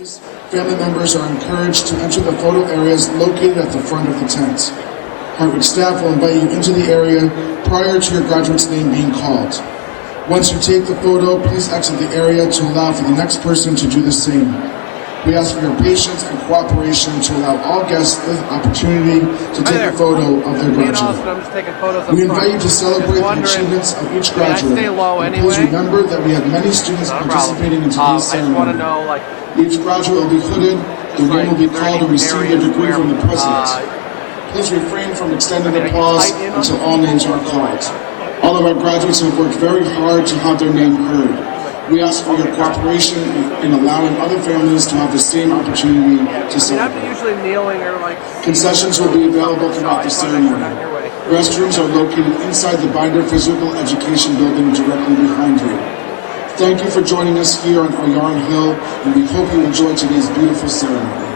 Family members are encouraged to enter the photo areas located at the front of the tent. Hartwick staff will invite you into the area prior to your graduate's name being called. Once you take the photo, please exit the area to allow for the next person to do the same. We ask for your patience and cooperation to allow all guests the opportunity to take a photo of their graduate. We invite you to celebrate the achievements of each graduate. And please remember that we have many students participating in today's ceremony. Each graduate will be hooded, their name will be called, and receive their degree from the president. Please refrain from extending applause until all names are called. All of our graduates have worked very hard to have their name heard. We ask for your cooperation in allowing other families to have the same opportunity to celebrate. Concessions will be available throughout the ceremony. Restrooms are located inside the Binder Physical Education Building directly behind you. Thank you for joining us here on Yarn Hill, and we hope you enjoy today's beautiful ceremony.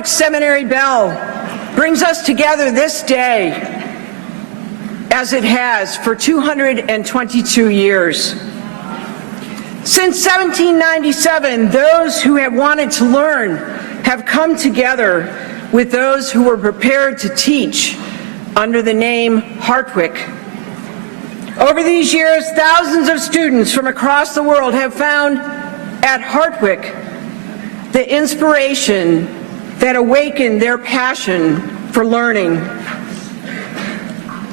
Hartwick Seminary bell brings us together this day, as it has for 222 years. Since 1797, those who have wanted to learn have come together with those who were prepared to teach under the name Hartwick. Over these years, thousands of students from across the world have found at Hartwick the inspiration that awakened their passion for learning.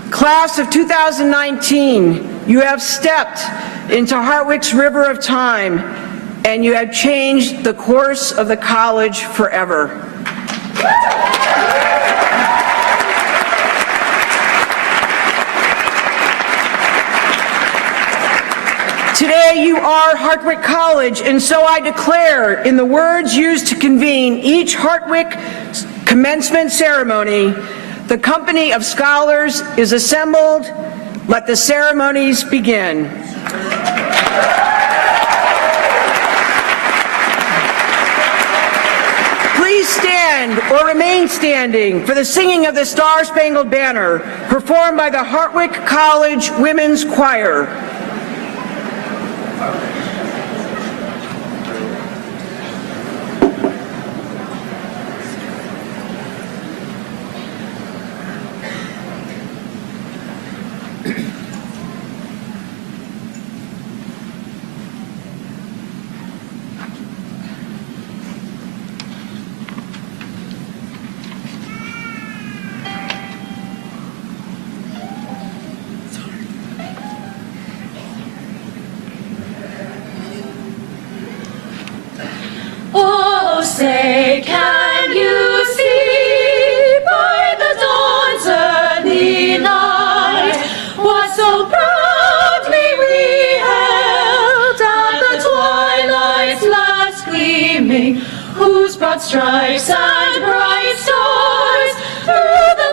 Class of 2019, you have stepped into Hartwick's river of time, and you have changed the course of the college forever. Today you are Hartwick College, and so I declare, in the words used to convene each Hartwick commencement ceremony, the company of scholars is assembled. Let the ceremonies begin. Please stand or remain standing for the singing of the Star-Spangled Banner, performed by the Hartwick College Women's Choir. Oh, say, can you see by the dawn's early light what so proudly we held at the twilight's last gleaming, whose broad stripes and bright stars through the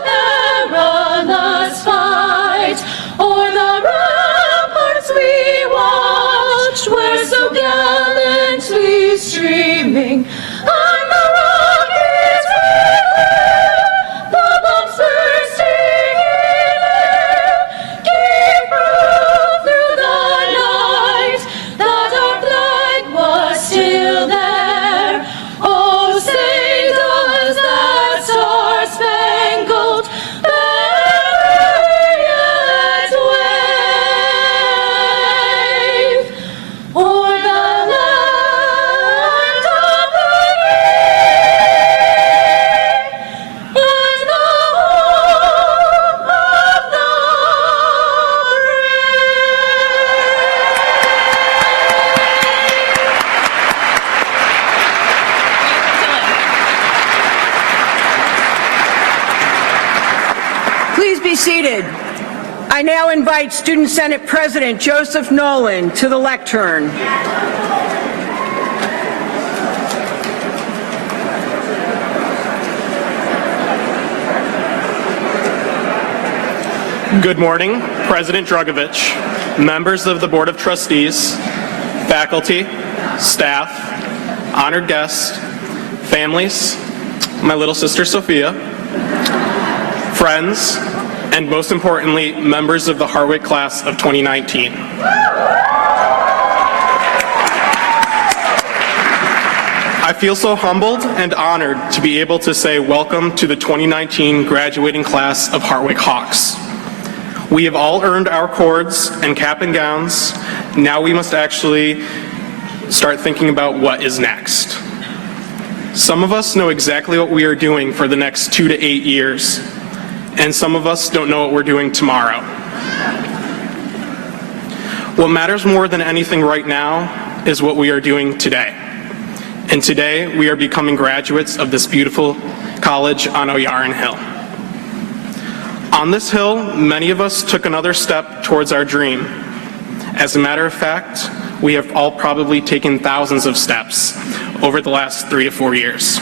perilous fight o'er the ramparts we watched were so gallantly streaming, and the rockets revealed, the bombs bursting in air, gave proof through the night that our flag was still there. Oh, say does that star-spangled banner yet wave o'er the land of the free and the home of the Please be seated. I now invite Student Senate President Joseph Nolan to the lectern. Good morning, President Dragovich, members of the Board of Trustees, faculty, staff, honored guests, families, my little sister Sophia, friends, and most importantly, members of the Hartwick class of 2019. I feel so humbled and honored to be able to say welcome to the 2019 graduating class of Hartwick Hawks. We have all earned our cords and cap and gowns. Now we must actually start thinking about what is next. Some of us know exactly what we are doing for the next 2 to 8 years, and some of us don't know what we're doing tomorrow. What matters more than anything right now is what we are doing today. And today, we are becoming graduates of this beautiful college on O'Yarn Hill. On this hill, many of us took another step towards our dream. As a matter of fact, we have all probably taken thousands of steps over the last 3 to 4 years.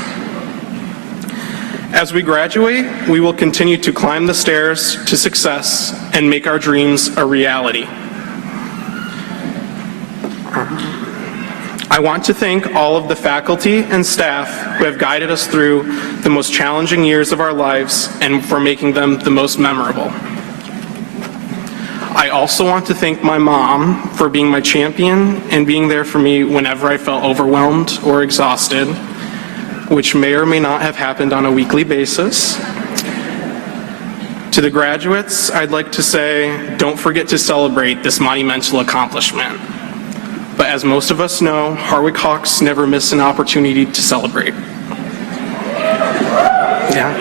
As we graduate, we will continue to climb the stairs to success and make our dreams a reality. I want to thank all of the faculty and staff who have guided us through the most challenging years of our lives and for making them the most memorable. I also want to thank my mom for being my champion and being there for me whenever I felt overwhelmed or exhausted, which may or may not have happened on a weekly basis. To the graduates, I'd like to say, don't forget to celebrate this monumental accomplishment. But as most of us know, Hartwick Hawks never miss an opportunity to celebrate. Yeah.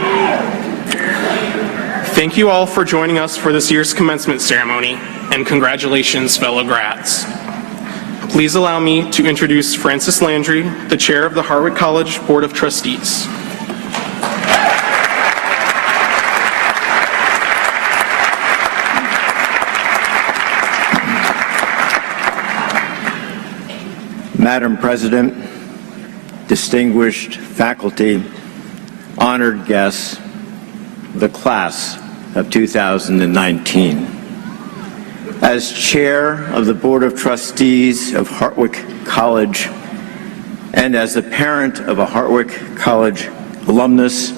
Thank you all for joining us for this year's commencement ceremony, and congratulations, fellow grads. Please allow me to introduce Francis Landry, the chair of the Hartwick College Board of Trustees. Madam President, distinguished faculty, honored guests, the class of 2019. As chair of the Board of Trustees of Hartwick College and as the parent of a Hartwick College alumnus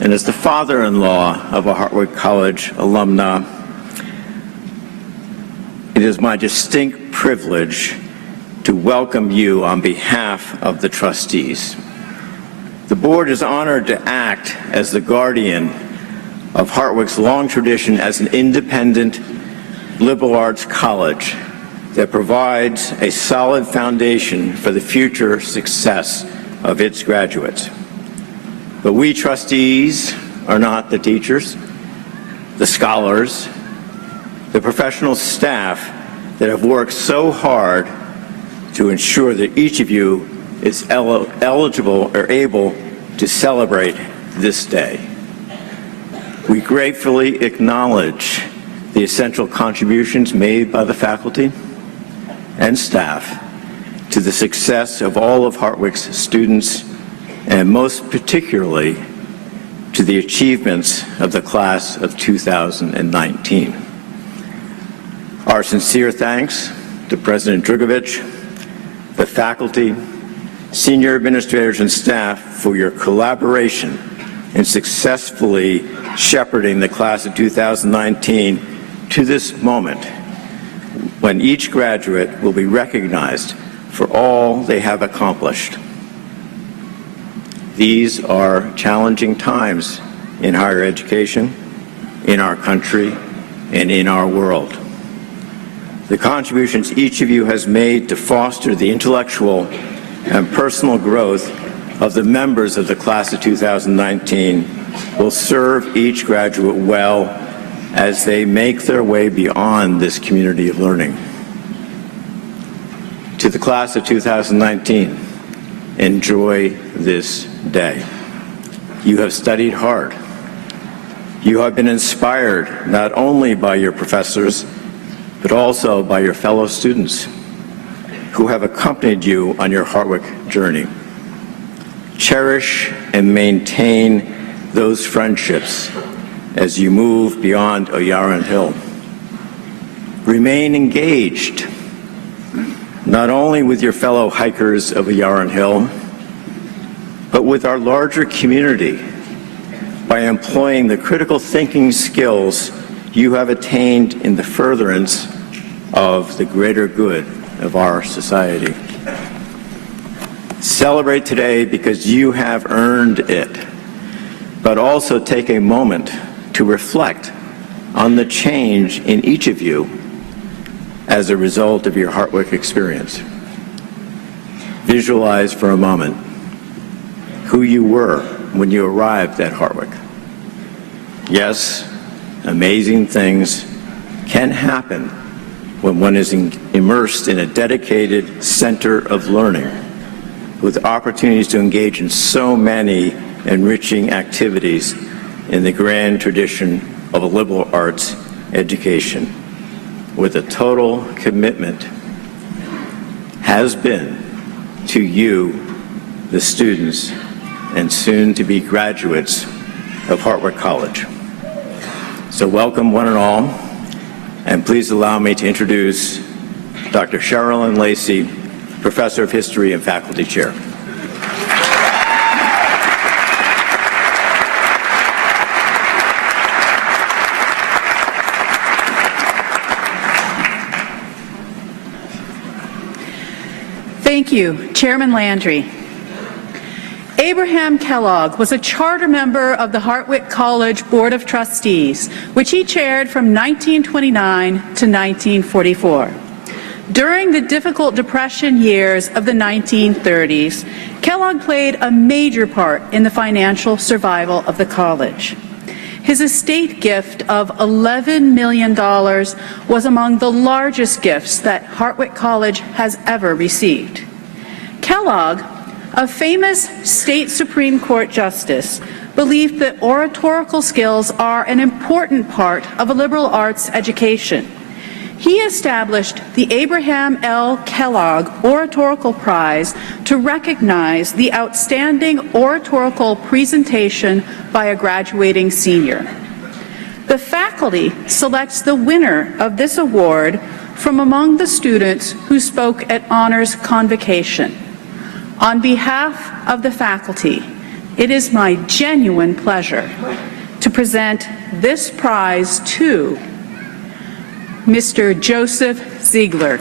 and as the father-in-law of a Hartwick College alumna, it is my distinct privilege to welcome you on behalf of the trustees. The board is honored to act as the guardian of Hartwick's long tradition as an independent liberal arts college that provides a solid foundation for the future success of its graduates. But we trustees are not the teachers, the scholars, the professional staff that have worked so hard to ensure that each of you is eligible or able to celebrate this day. We gratefully acknowledge the essential contributions made by the faculty and staff to the success of all of Hartwick's students, and most particularly to the achievements of the class of 2019. Our sincere thanks to President Drugovich, the faculty, senior administrators, and staff for your collaboration in successfully shepherding the class of 2019 to this moment when each graduate will be recognized for all they have accomplished. These are challenging times in higher education, in our country, and in our world. The contributions each of you has made to foster the intellectual and personal growth of the members of the class of 2019 will serve each graduate well as they make their way beyond this community of learning. To the class of 2019, enjoy this day. You have studied hard. You have been inspired not only by your professors, but also by your fellow students who have accompanied you on your Hartwick journey. Cherish and maintain those friendships as you move beyond O'Yaran Hill. Remain engaged, not only with your fellow hikers of O'Yaran Hill, but with our larger community by employing the critical thinking skills you have attained in the furtherance of the greater good of our society. Celebrate today because you have earned it, but also take a moment to reflect on the change in each of you as a result of your Hartwick experience. Visualize for a moment who you were when you arrived at Hartwick. Yes, amazing things can happen when one is immersed in a dedicated center of learning with opportunities to engage in so many enriching activities in the grand tradition of a liberal arts education, with a total commitment has been to you, the students, and soon to be graduates of Hartwick College. So welcome one and all, and please allow me to introduce Dr. Sherilyn Lacey, Professor of History and Faculty Chair. Thank you, Chairman Landry. Abraham Kellogg was a charter member of the Hartwick College Board of Trustees, which he chaired from 1929 to 1944. During the difficult Depression years of the 1930s, Kellogg played a major part in the financial survival of the college. His estate gift of $11 million was among the largest gifts that Hartwick College has ever received. Kellogg, a famous state Supreme Court justice, believed that oratorical skills are an important part of a liberal arts education. He established the Abraham L. Kellogg Oratorical Prize to recognize the outstanding oratorical presentation by a graduating senior. The faculty selects the winner of this award from among the students who spoke at honors convocation. On behalf of the faculty, it is my genuine pleasure to present this prize to Mr. Joseph Ziegler.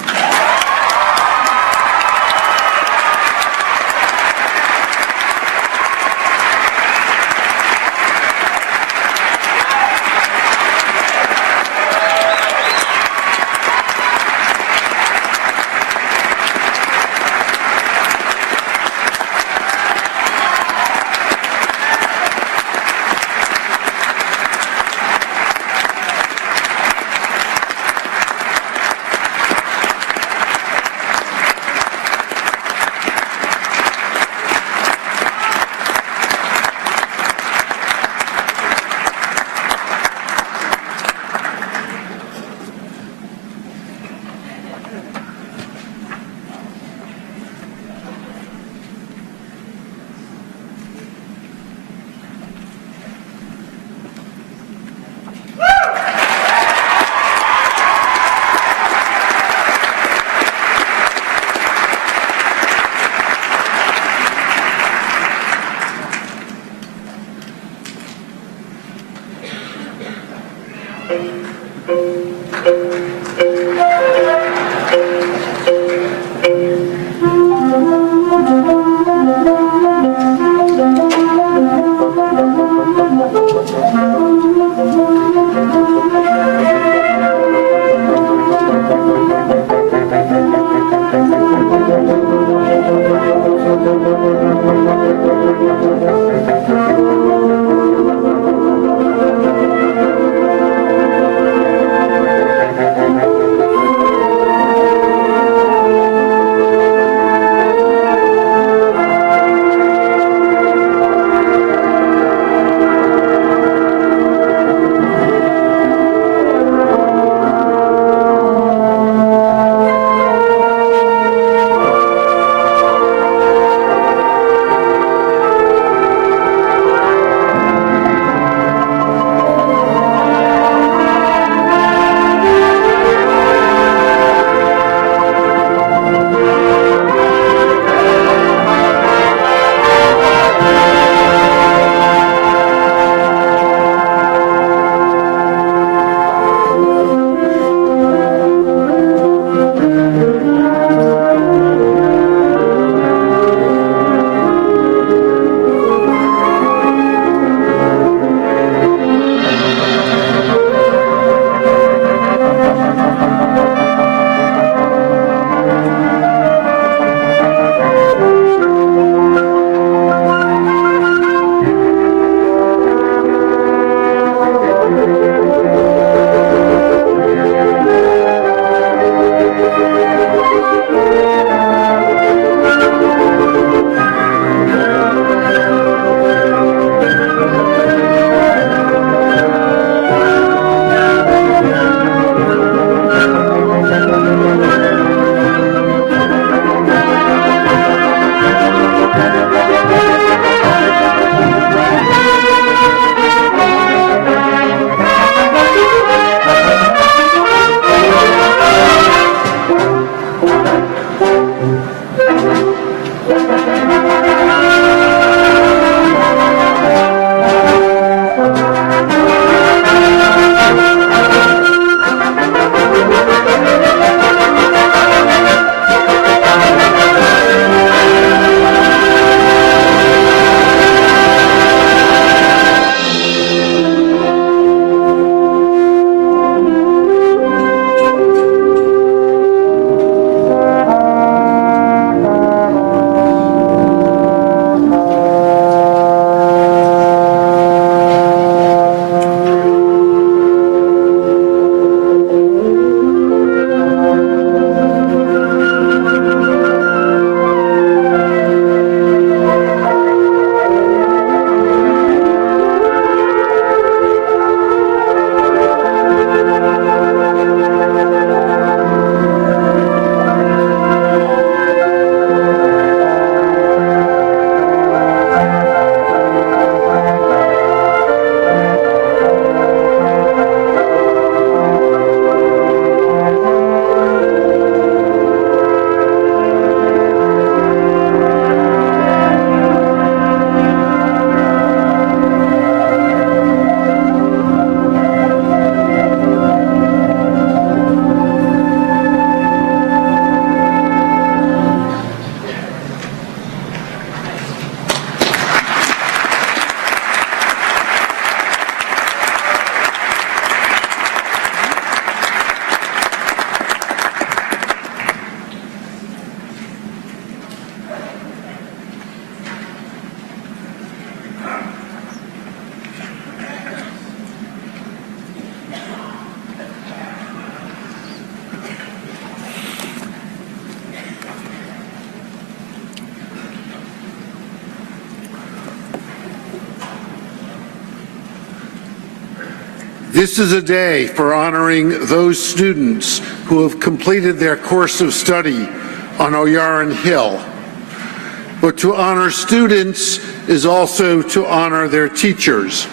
This is a day for honoring those students who have completed their course of study on O'Yaran Hill. But to honor students is also to honor their teachers.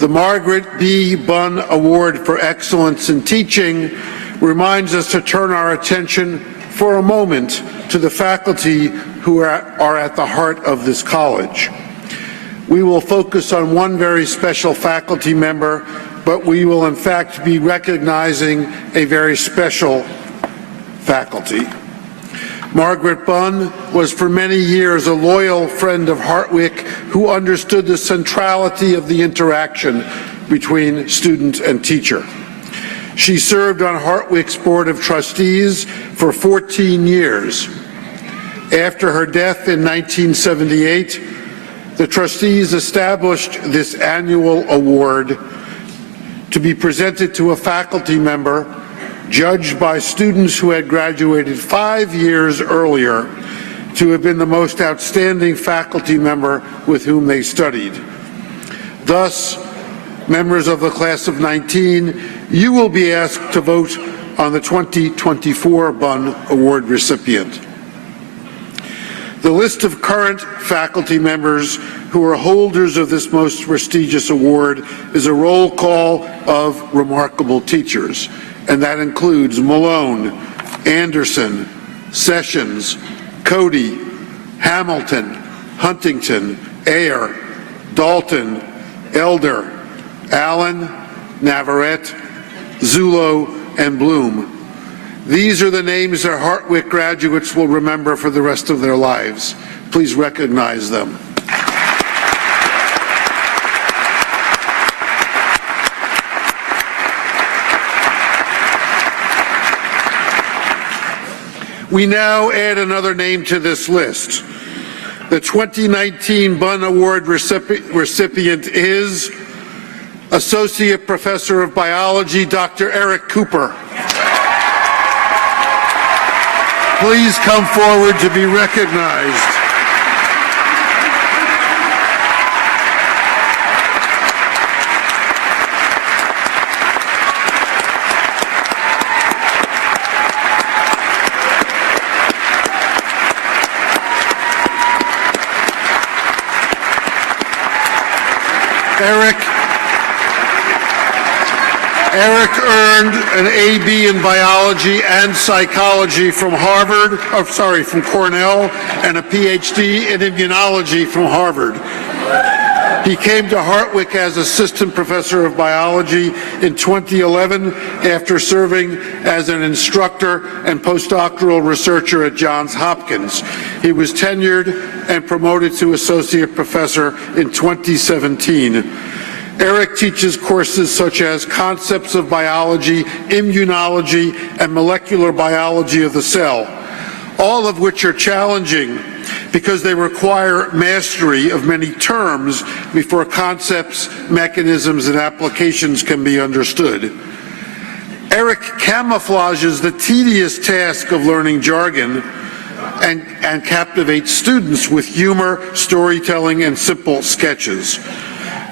The Margaret B. Bunn Award for Excellence in Teaching reminds us to turn our attention for a moment to the faculty who are at the heart of this college. We will focus on one very special faculty member, but we will in fact be recognizing a very special faculty. Margaret Bunn was for many years a loyal friend of Hartwick who understood the centrality of the interaction between student and teacher. She served on Hartwick's Board of Trustees for 14 years. After her death in 1978, the trustees established this annual award to be presented to a faculty member judged by students who had graduated 5 years earlier to have been the most outstanding faculty member with whom they studied. Thus, members of the class of 19, you will be asked to vote on the 2024 Bunn Award recipient. The list of current faculty members who are holders of this most prestigious award is a roll call of remarkable teachers, and that includes Malone, Anderson, Sessions, Cody, Hamilton, Huntington, Ayer, Dalton, Elder, Allen, Navarrete, Zullo, and Bloom. These are the names that Hartwick graduates will remember for the rest of their lives. Please recognize them. We now add another name to this list. The 2019 Bunn Award recipient is Associate Professor of Biology, Dr. Eric Cooper. Please come forward to be recognized. Eric earned an AB in biology and psychology from from Cornell, and a PhD in immunology from Harvard. He came to Hartwick as assistant professor of biology in 2011 after serving as an instructor and postdoctoral researcher at Johns Hopkins. He was tenured and promoted to associate professor in 2017. Eric teaches courses such as concepts of biology, immunology, and molecular biology of the cell, all of which are challenging because they require mastery of many terms before concepts, mechanisms, and applications can be understood. Eric camouflages the tedious task of learning jargon and captivates students with humor, storytelling, and simple sketches.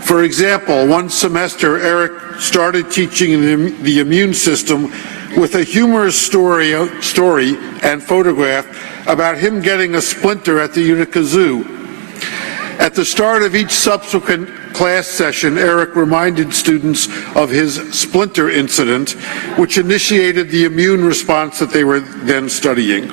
For example, one semester, Eric started teaching the immune system with a humorous story and photograph about him getting a splinter at the Utica Zoo. At the start of each subsequent class session, Eric reminded students of his splinter incident, which initiated the immune response that they were then studying.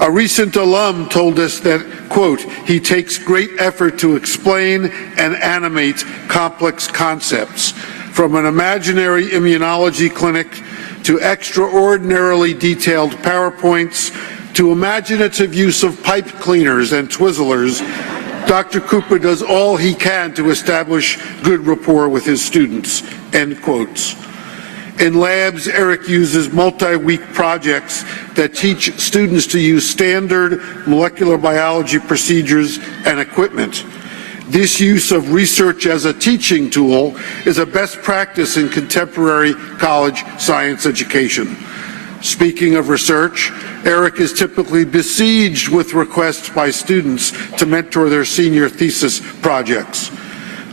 A recent alum told us that, quote, he takes great effort to explain and animate complex concepts, from an imaginary immunology clinic to extraordinarily detailed PowerPoints to imaginative use of pipe cleaners and Twizzlers. Dr. Cooper does all he can to establish good rapport with his students, end quotes. In labs, Eric uses multi-week projects that teach students to use standard molecular biology procedures and equipment. This use of research as a teaching tool is a best practice in contemporary college science education. Speaking of research, Eric is typically besieged with requests by students to mentor their senior thesis projects.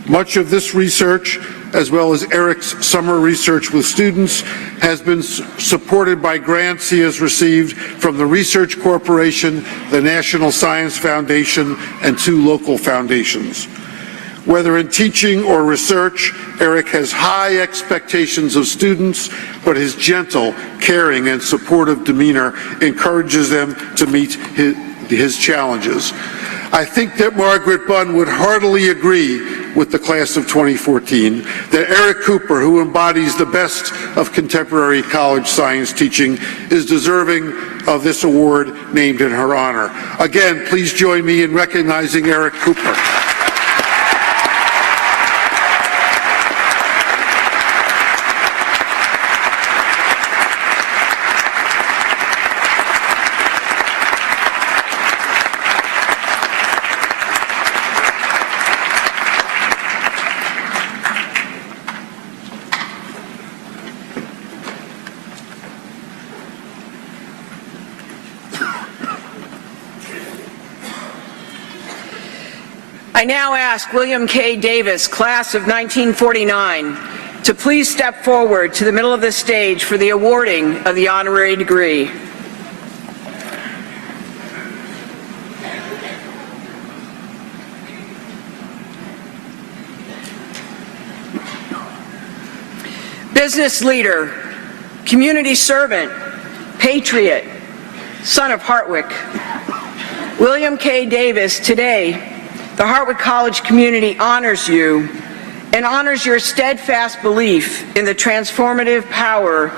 Much of this research, as well as Eric's summer research with students, has been supported by grants he has received from the Research Corporation, the National Science Foundation, and 2 local foundations. Whether in teaching or research, Eric has high expectations of students, but his gentle, caring, and supportive demeanor encourages them to meet his challenges. I think that Margaret Bunn would heartily agree with the class of 2014 that Eric Cooper, who embodies the best of contemporary college science teaching, is deserving of this award named in her honor. Again, please join me in recognizing Eric Cooper. I now ask William K. Davis, class of 1949, to please step forward to the middle of the stage for the awarding of the honorary degree. Business leader, community servant, patriot, son of Hartwick. William K. Davis, today, the Hartwick College community honors you and honors your steadfast belief in the transformative power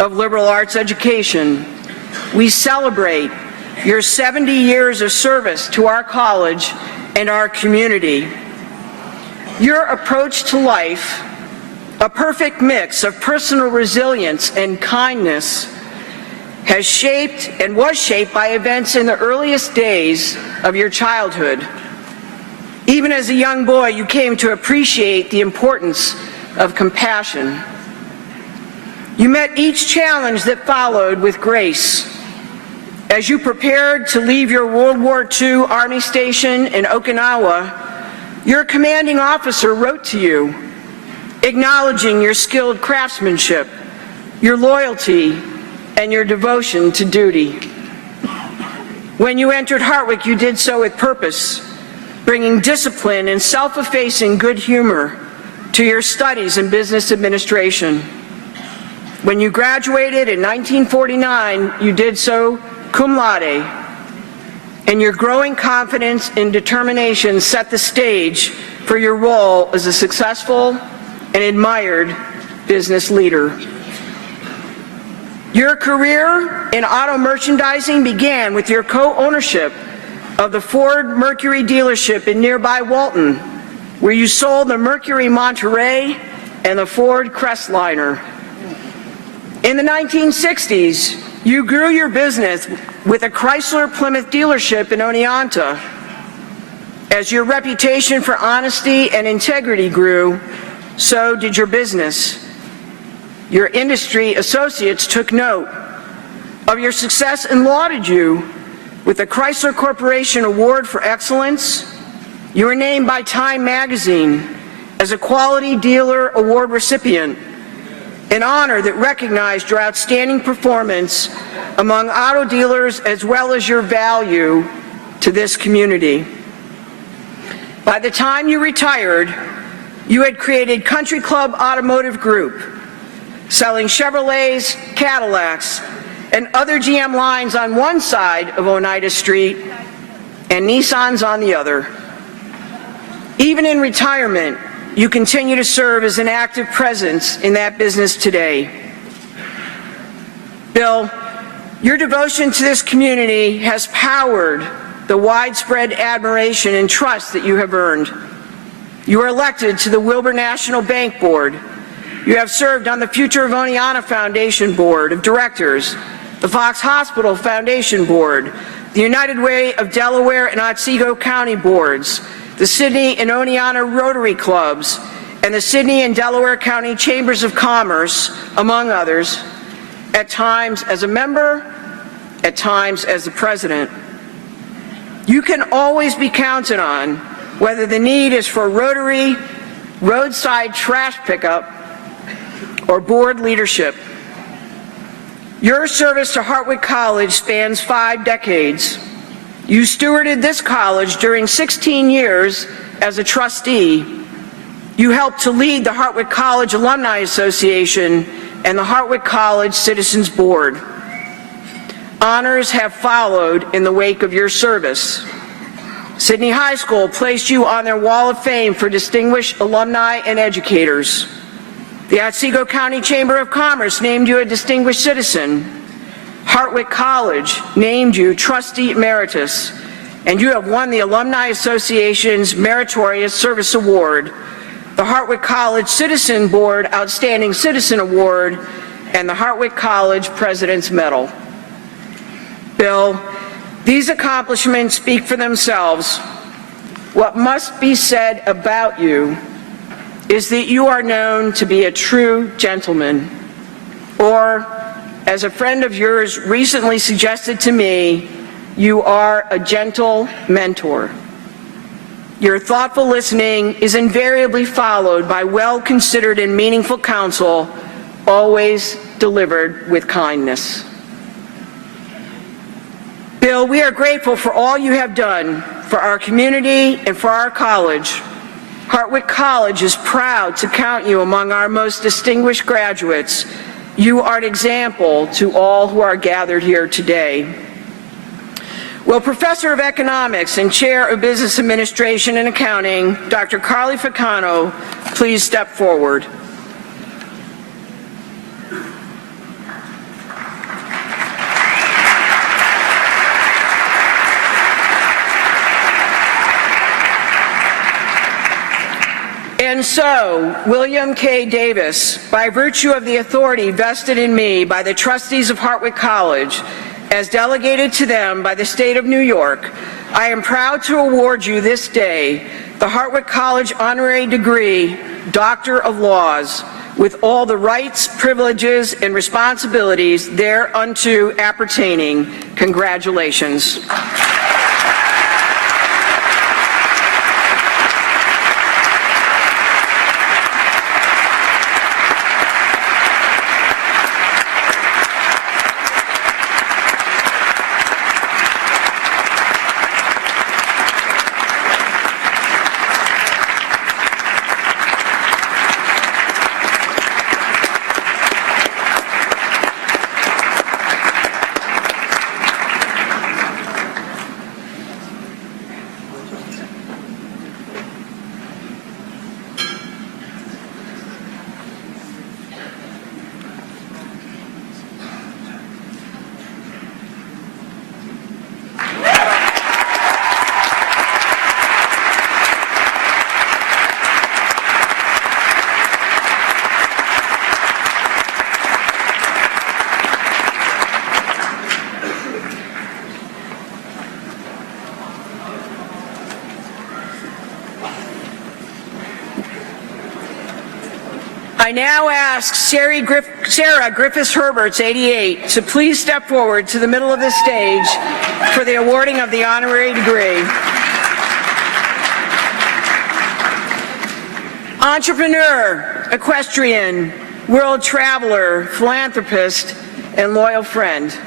of liberal arts education. We celebrate your 70 years of service to our college and our community. Your approach to life, a perfect mix of personal resilience and kindness, has shaped and was shaped by events in the earliest days of your childhood. Even as a young boy, you came to appreciate the importance of compassion. You met each challenge that followed with grace. As you prepared to leave your World War II Army station in Okinawa, your commanding officer wrote to you, acknowledging your skilled craftsmanship, your loyalty, and your devotion to duty. When you entered Hartwick, you did so with purpose, bringing discipline and self-effacing good humor to your studies in business administration. When you graduated in 1949, you did so cum laude, and your growing confidence and determination set the stage for your role as a successful and admired business leader. Your career in auto merchandising began with your co-ownership of the Ford Mercury dealership in nearby Walton, where you sold the Mercury Monterey and the Ford Crestliner. In the 1960s, you grew your business with a Chrysler Plymouth dealership in Oneonta. As your reputation for honesty and integrity grew, so did your business. Your industry associates took note of your success and lauded you with the Chrysler Corporation Award for Excellence. You were named by Time magazine as a Quality Dealer Award recipient, an honor that recognized your outstanding performance among auto dealers as well as your value to this community. By the time you retired, you had created Country Club Automotive Group, selling Chevrolets, Cadillacs, and other GM lines on one side of Oneida Street and Nissans on the other. Even in retirement, you continue to serve as an active presence in that business today. Bill, your devotion to this community has powered the widespread admiration and trust that you have earned. You were elected to the Wilbur National Bank Board. You have served on the Future of Oneonta Foundation Board of Directors, the Fox Hospital Foundation Board, the United Way of Delaware and Otsego County Boards, the Sydney and Oneonta Rotary Clubs, and the Sydney and Delaware County Chambers of Commerce, among others, at times as a member, at times as the president. You can always be counted on, whether the need is for Rotary, roadside trash pickup, or board leadership. Your service to Hartwick College spans 5 decades. You stewarded this college during 16 years as a trustee. You helped to lead the Hartwick College Alumni Association and the Hartwick College Citizens Board. Honors have followed in the wake of your service. Sydney High School placed you on their Wall of Fame for distinguished alumni and educators. The Otsego County Chamber of Commerce named you a distinguished citizen. Hartwick College named you trustee emeritus, and you have won the Alumni Association's Meritorious Service Award, the Hartwick College Citizen Board Outstanding Citizen Award, and the Hartwick College President's Medal. Bill, these accomplishments speak for themselves. What must be said about you is that you are known to be a true gentleman, or, as a friend of yours recently suggested to me, you are a gentle mentor. Your thoughtful listening is invariably followed by well-considered and meaningful counsel, always delivered with kindness. Bill, we are grateful for all you have done for our community and for our college. Hartwick College is proud to count you among our most distinguished graduates. You are an example to all who are gathered here today. Will Professor of Economics and Chair of Business Administration and Accounting, Dr. Carly Ficano, please step forward. And so, William K. Davis, by virtue of the authority vested in me by the trustees of Hartwick College, as delegated to them by the state of New York, I am proud to award you this day the Hartwick College Honorary degree, Doctor of Laws, with all the rights, privileges, and responsibilities thereunto appertaining. Congratulations. I now ask Sarah Griffiths Herbert, 88, to please step forward to the middle of the stage for the awarding of the honorary degree. Entrepreneur, equestrian, world traveler, philanthropist, and loyal friend.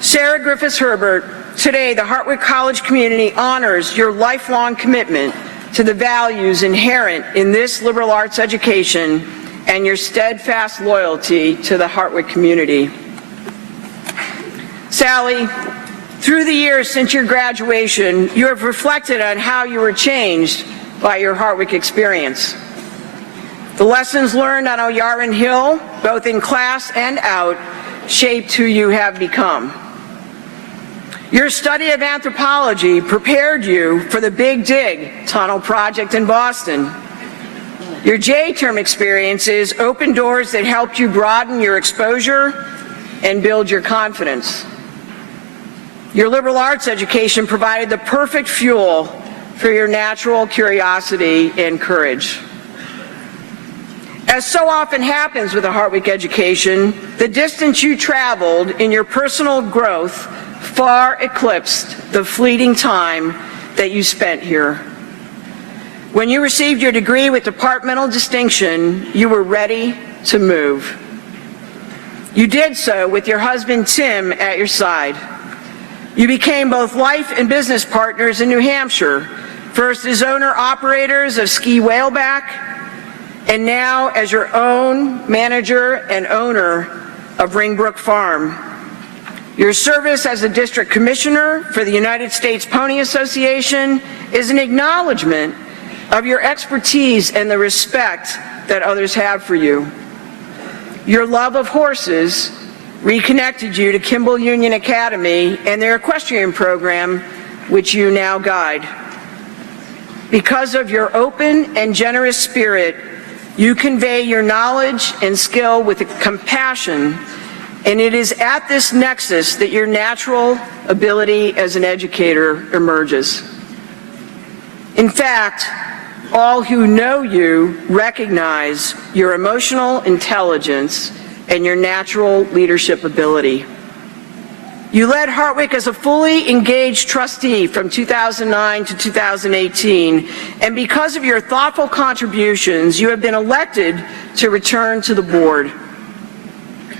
Sarah Griffiths Herbert, today the Hartwick College community honors your lifelong commitment to the values inherent in this liberal arts education and your steadfast loyalty to the Hartwick community. Sally, through the years since your graduation, you have reflected on how you were changed by your Hartwick experience. The lessons learned on O'Yarin Hill, both in class and out, shaped who you have become. Your study of anthropology prepared you for the Big Dig tunnel project in Boston. Your J-term experiences opened doors that helped you broaden your exposure and build your confidence. Your liberal arts education provided the perfect fuel for your natural curiosity and courage. As so often happens with a Hartwick education, the distance you traveled in your personal growth far eclipsed the fleeting time that you spent here. When you received your degree with departmental distinction, you were ready to move. You did so with your husband, Tim, at your side. You became both life and business partners in New Hampshire, first as owner-operators of Ski Whaleback, and now as your own manager and owner of Ringbrook Farm. Your service as a district commissioner for the United States Pony Association is an acknowledgement of your expertise and the respect that others have for you. Your love of horses reconnected you to Kimball Union Academy and their equestrian program, which you now guide. Because of your open and generous spirit, you convey your knowledge and skill with compassion, and it is at this nexus that your natural ability as an educator emerges. In fact, all who know you recognize your emotional intelligence and your natural leadership ability. You led Hartwick as a fully engaged trustee from 2009 to 2018, and because of your thoughtful contributions, you have been elected to return to the board.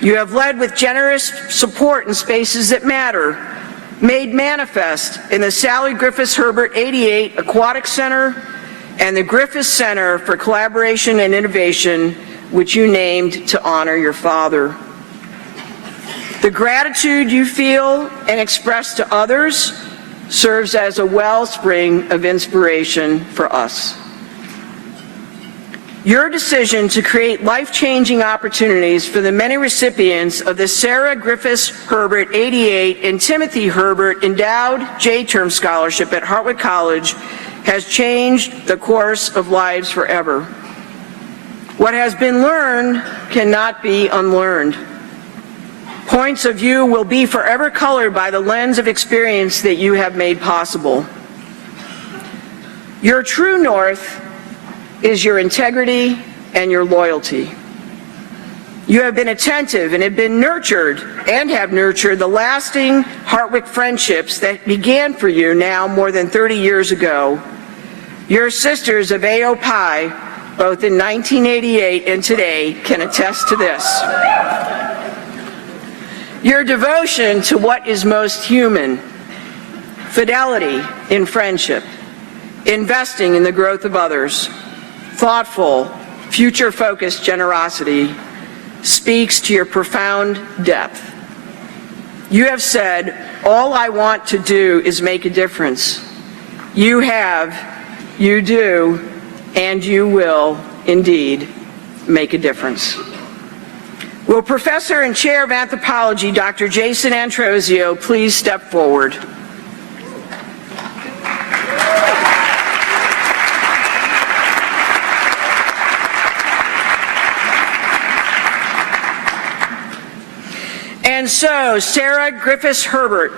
You have led with generous support in spaces that matter, made manifest in the Sally Griffiths Herbert 88 Aquatic Center and the Griffiths Center for Collaboration and Innovation, which you named to honor your father. The gratitude you feel and express to others serves as a wellspring of inspiration for us. Your decision to create life-changing opportunities for the many recipients of the Sarah Griffiths Herbert 88 and Timothy Herbert Endowed J-Term Scholarship at Hartwick College has changed the course of lives forever. What has been learned cannot be unlearned. Points of view will be forever colored by the lens of experience that you have made possible. Your true north is your integrity and your loyalty. You have been attentive and have been nurtured and have nurtured the lasting Hartwick friendships that began for you now more than 30 years ago. Your sisters of AO Pi, both in 1988 and today, can attest to this. Your devotion to what is most human, fidelity in friendship, investing in the growth of others, thoughtful, future-focused generosity, speaks to your profound depth. You have said, all I want to do is make a difference. You have, you do, and you will indeed make a difference. Will Professor and Chair of Anthropology, Dr. Jason Antrosio, please step forward? And so, Sarah Griffiths Herbert,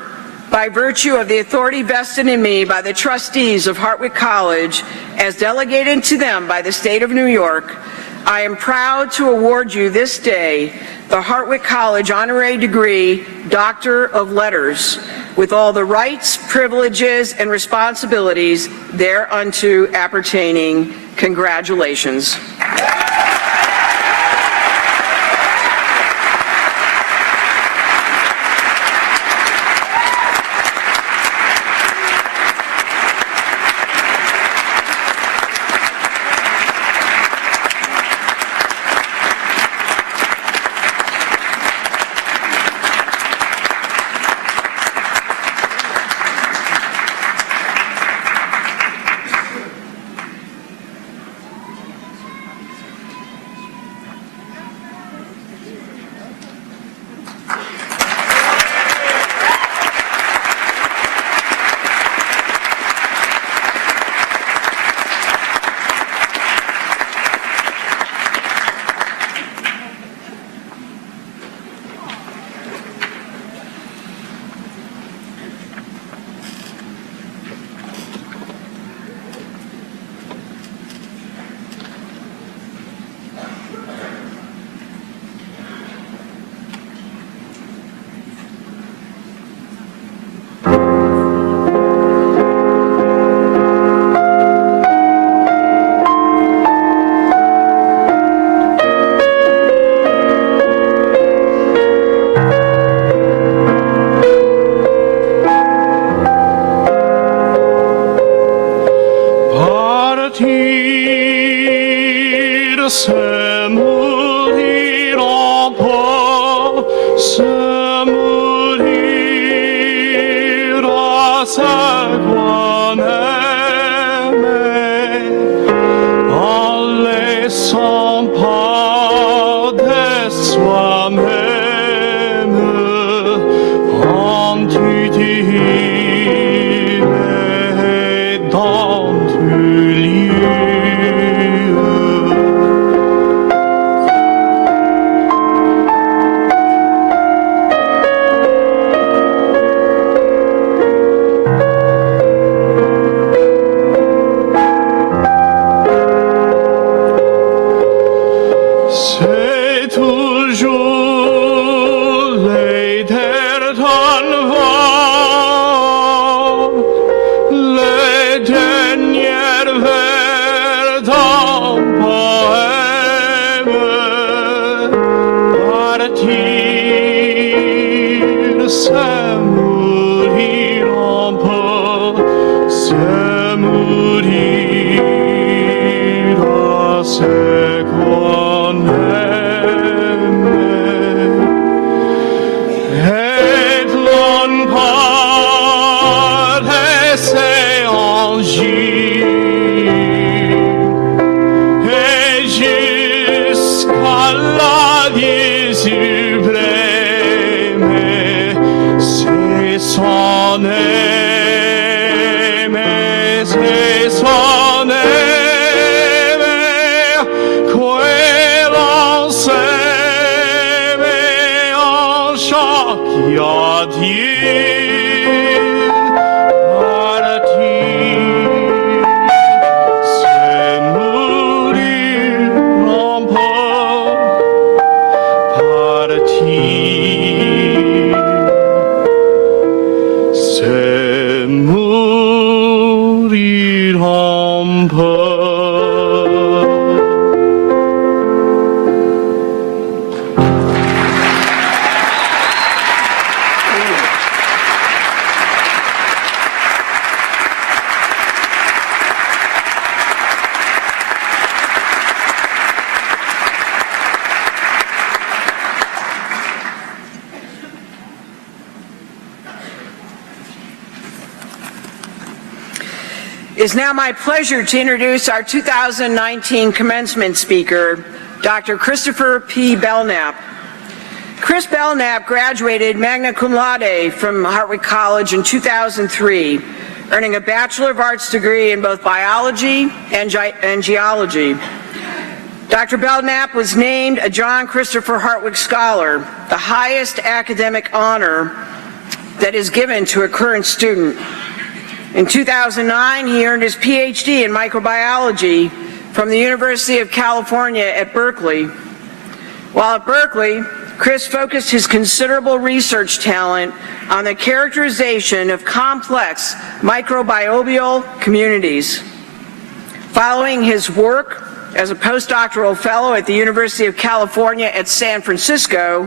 by virtue of the authority vested in me by the trustees of Hartwick College, as delegated to them by the state of New York, I am proud to award you this day the Hartwick College Honorary Degree, Doctor of Letters, with all the rights, privileges, and responsibilities thereunto appertaining. Congratulations. It is now my pleasure to introduce our 2019 commencement speaker, Dr. Christopher P. Belknap. Chris Belknap graduated magna cum laude from Hartwick College in 2003, earning a Bachelor of Arts degree in both biology and geology. Dr. Belknap was named a John Christopher Hartwick Scholar, the highest academic honor that is given to a current student. In 2009, he earned his PhD in microbiology from the University of California at Berkeley. While at Berkeley, Chris focused his considerable research talent on the characterization of complex microbial communities. Following his work as a postdoctoral fellow at the University of California at San Francisco,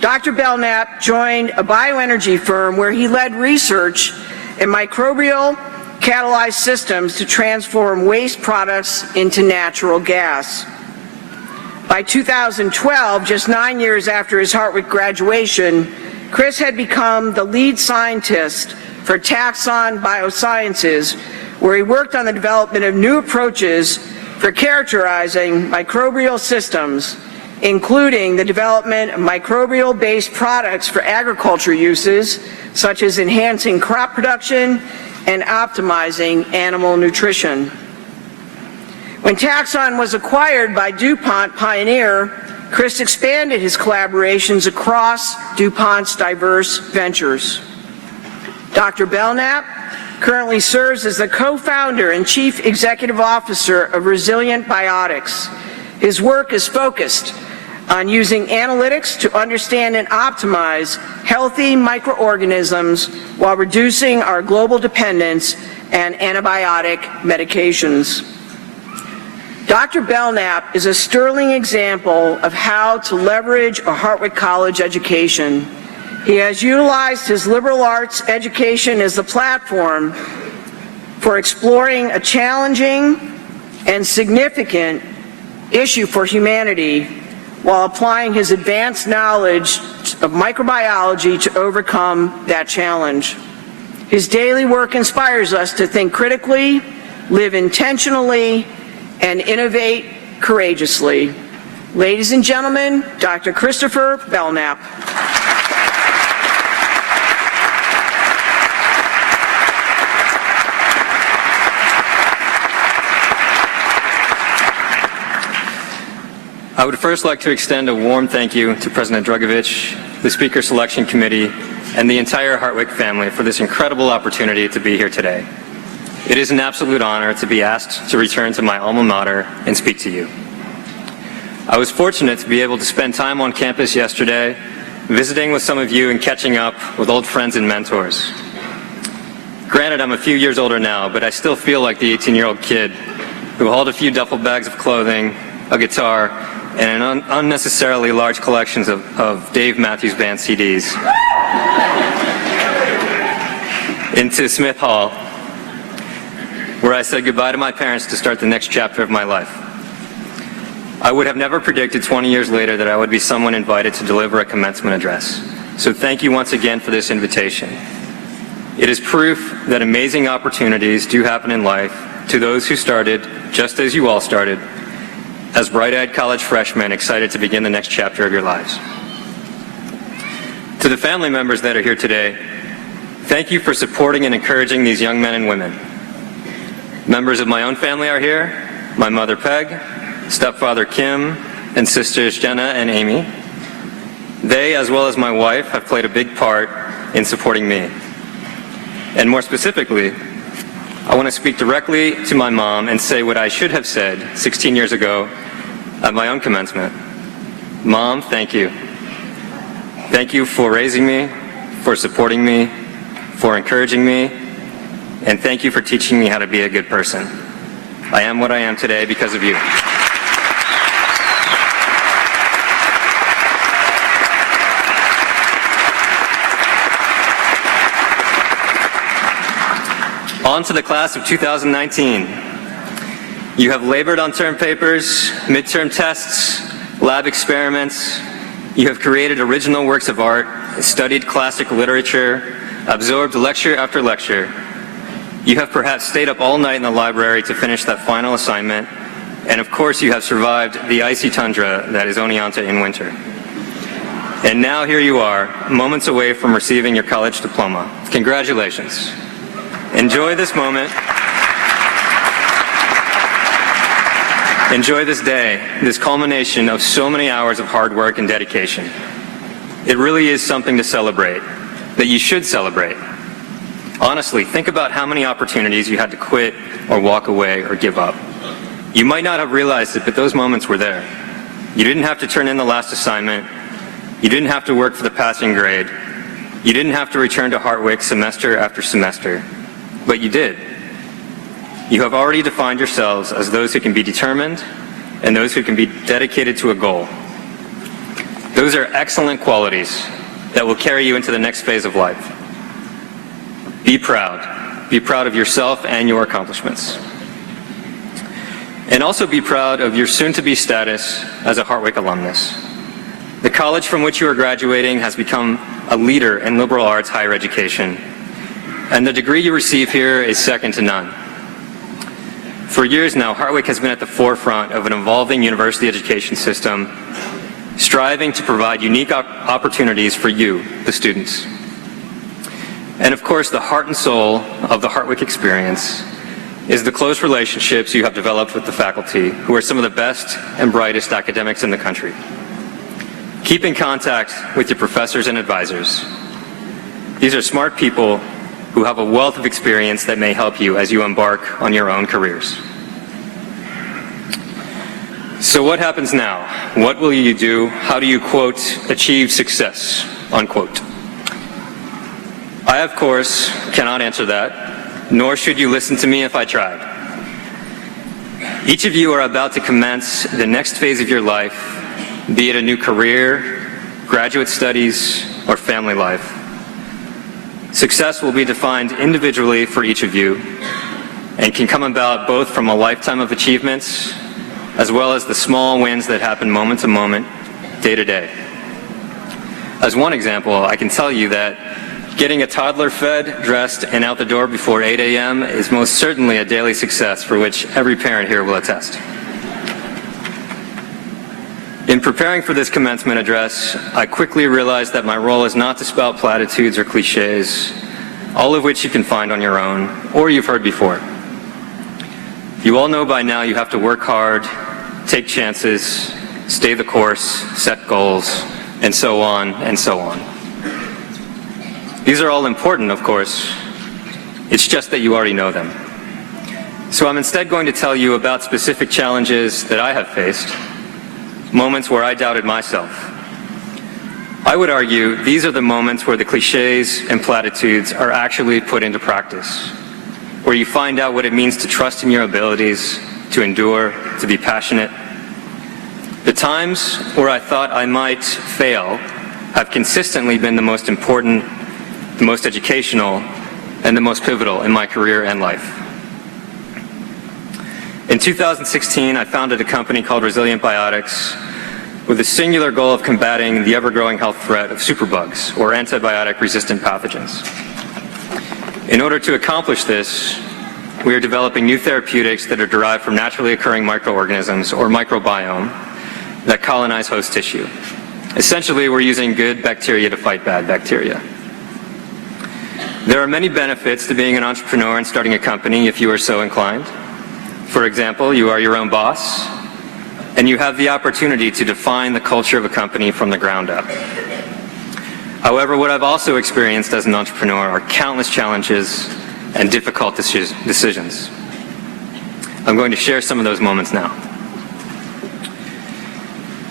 Dr. Belknap joined a bioenergy firm where he led research in microbial catalyzed systems to transform waste products into natural gas. By 2012, just 9 years after his Hartwick graduation, Chris had become the lead scientist for Taxon Biosciences, where he worked on the development of new approaches for characterizing microbial systems, including the development of microbial-based products for agriculture uses, such as enhancing crop production and optimizing animal nutrition. When Taxon was acquired by DuPont Pioneer, Chris expanded his collaborations across DuPont's diverse ventures. Dr. Belknap currently serves as the co-founder and chief executive officer of Resilient Biotics. His work is focused on using analytics to understand and optimize healthy microorganisms while reducing our global dependence on antibiotic medications. Dr. Belknap is a sterling example of how to leverage a Hartwick College education. He has utilized his liberal arts education as the platform for exploring a challenging and significant issue for humanity while applying his advanced knowledge of microbiology to overcome that challenge. His daily work inspires us to think critically, live intentionally, and innovate courageously. Ladies and gentlemen, Dr. Christopher Belknap. I would first like to extend a warm thank you to President Dragovich, the Speaker Selection Committee, and the entire Hartwick family for this incredible opportunity to be here today. It is an absolute honor to be asked to return to my alma mater and speak to you. I was fortunate to be able to spend time on campus yesterday, visiting with some of you and catching up with old friends and mentors. Granted, I'm a few years older now, but I still feel like the 18-year-old kid who hauled a few duffel bags of clothing, a guitar, and an unnecessarily large collections of Dave Matthews Band CDs into Smith Hall, where I said goodbye to my parents to start the next chapter of my life. I would have never predicted 20 years later that I would be someone invited to deliver a commencement address. So thank you once again for this invitation. It is proof that amazing opportunities do happen in life to those who started just as you all started, as bright-eyed college freshmen excited to begin the next chapter of your lives. To the family members that are here today, thank you for supporting and encouraging these young men and women. Members of my own family are here, my mother Peg, stepfather Kim, and sisters Jenna and Amy. They, as well as my wife, have played a big part in supporting me. And more specifically, I want to speak directly to my mom and say what I should have said 16 years ago at my own commencement. Mom, thank you. Thank you for raising me, for supporting me, for encouraging me, and thank you for teaching me how to be a good person. I am what I am today because of you. On to the class of 2019. You have labored on term papers, midterm tests, lab experiments. You have created original works of art, studied classic literature, absorbed lecture after lecture. You have perhaps stayed up all night in the library to finish that final assignment. And of course, you have survived the icy tundra that is Oneonta in winter. And now here you are, moments away from receiving your college diploma. Congratulations. Enjoy this moment. Enjoy this day, this culmination of so many hours of hard work and dedication. It really is something to celebrate, that you should celebrate. Honestly, think about how many opportunities you had to quit or walk away or give up. You might not have realized it, but those moments were there. You didn't have to turn in the last assignment. You didn't have to work for the passing grade. You didn't have to return to Hartwick semester after semester. But you did. You have already defined yourselves as those who can be determined and those who can be dedicated to a goal. Those are excellent qualities that will carry you into the next phase of life. Be proud. Be proud of yourself and your accomplishments. And also be proud of your soon-to-be status as a Hartwick alumnus. The college from which you are graduating has become a leader in liberal arts higher education, and the degree you receive here is second to none. For years now, Hartwick has been at the forefront of an evolving university education system, striving to provide unique opportunities for you, the students. And of course, the heart and soul of the Hartwick experience is the close relationships you have developed with the faculty, who are some of the best and brightest academics in the country. Keep in contact with your professors and advisors. These are smart people who have a wealth of experience that may help you as you embark on your own careers. So what happens now? What will you do? How do you, quote, achieve success, unquote? I, of course, cannot answer that, nor should you listen to me if I tried. Each of you are about to commence the next phase of your life, be it a new career, graduate studies, or family life. Success will be defined individually for each of you and can come about both from a lifetime of achievements as well as the small wins that happen moment to moment, day to day. As one example, I can tell you that getting a toddler fed, dressed, and out the door before 8 a.m. is most certainly a daily success for which every parent here will attest. In preparing for this commencement address, I quickly realized that my role is not to spout platitudes or cliches, all of which you can find on your own, or you've heard before. You all know by now you have to work hard, take chances, stay the course, set goals, and so on and so on. These are all important, of course. It's just that you already know them. So I'm instead going to tell you about specific challenges that I have faced, moments where I doubted myself. I would argue these are the moments where the cliches and platitudes are actually put into practice, where you find out what it means to trust in your abilities, to endure, to be passionate. The times where I thought I might fail have consistently been the most important, the most educational, and the most pivotal in my career and life. In 2016, I founded a company called Resilient Biotics with the singular goal of combating the ever-growing health threat of superbugs, or antibiotic-resistant pathogens. In order to accomplish this, we are developing new therapeutics that are derived from naturally occurring microorganisms, or microbiome, that colonize host tissue. Essentially, we're using good bacteria to fight bad bacteria. There are many benefits to being an entrepreneur and starting a company if you are so inclined. For example, you are your own boss, and you have the opportunity to define the culture of a company from the ground up. However, what I've also experienced as an entrepreneur are countless challenges and difficult decisions. I'm going to share some of those moments now.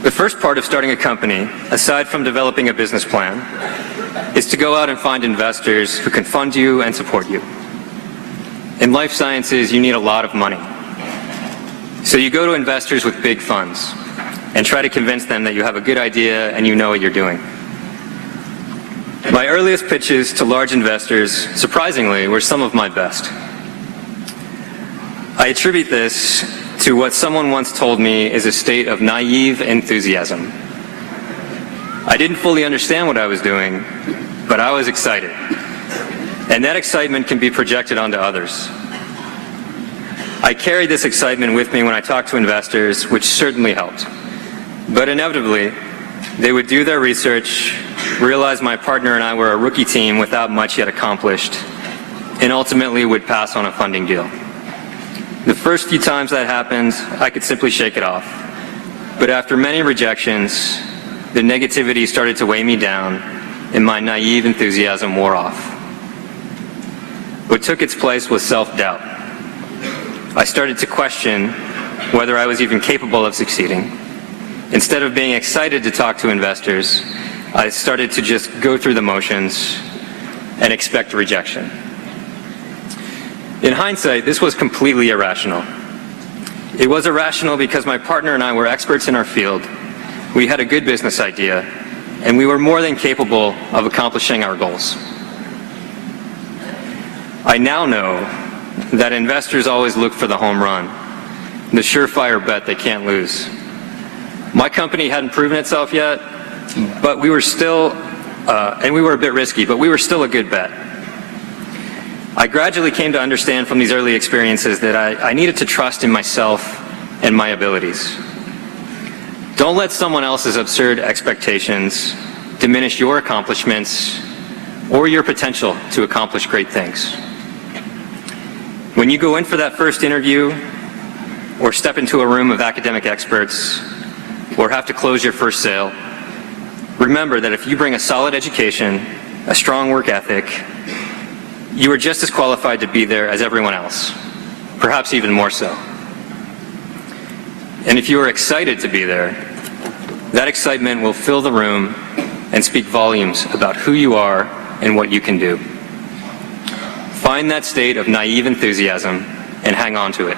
The first part of starting a company, aside from developing a business plan, is to go out and find investors who can fund you and support you. In life sciences, you need a lot of money. So you go to investors with big funds and try to convince them that you have a good idea and you know what you're doing. My earliest pitches to large investors, surprisingly, were some of my best. I attribute this to what someone once told me is a state of naive enthusiasm. I didn't fully understand what I was doing, but I was excited. And that excitement can be projected onto others. I carried this excitement with me when I talked to investors, which certainly helped. But inevitably, they would do their research, realize my partner and I were a rookie team without much yet accomplished, and ultimately would pass on a funding deal. The first few times that happened, I could simply shake it off. But after many rejections, the negativity started to weigh me down, and my naive enthusiasm wore off. What took its place was self-doubt. I started to question whether I was even capable of succeeding. Instead of being excited to talk to investors, I started to just go through the motions and expect rejection. In hindsight, this was completely irrational. It was irrational because my partner and I were experts in our field, we had a good business idea, and we were more than capable of accomplishing our goals. I now know that investors always look for the home run, the surefire bet they can't lose. My company hadn't proven itself yet, but we were still, and we were a bit risky, but we were still a good bet. I gradually came to understand from these early experiences that I needed to trust in myself and my abilities. Don't let someone else's absurd expectations diminish your accomplishments or your potential to accomplish great things. When you go in for that first interview, or step into a room of academic experts, or have to close your first sale, remember that if you bring a solid education, a strong work ethic, you are just as qualified to be there as everyone else, perhaps even more so. And if you are excited to be there, that excitement will fill the room and speak volumes about who you are and what you can do. Find that state of naive enthusiasm and hang on to it.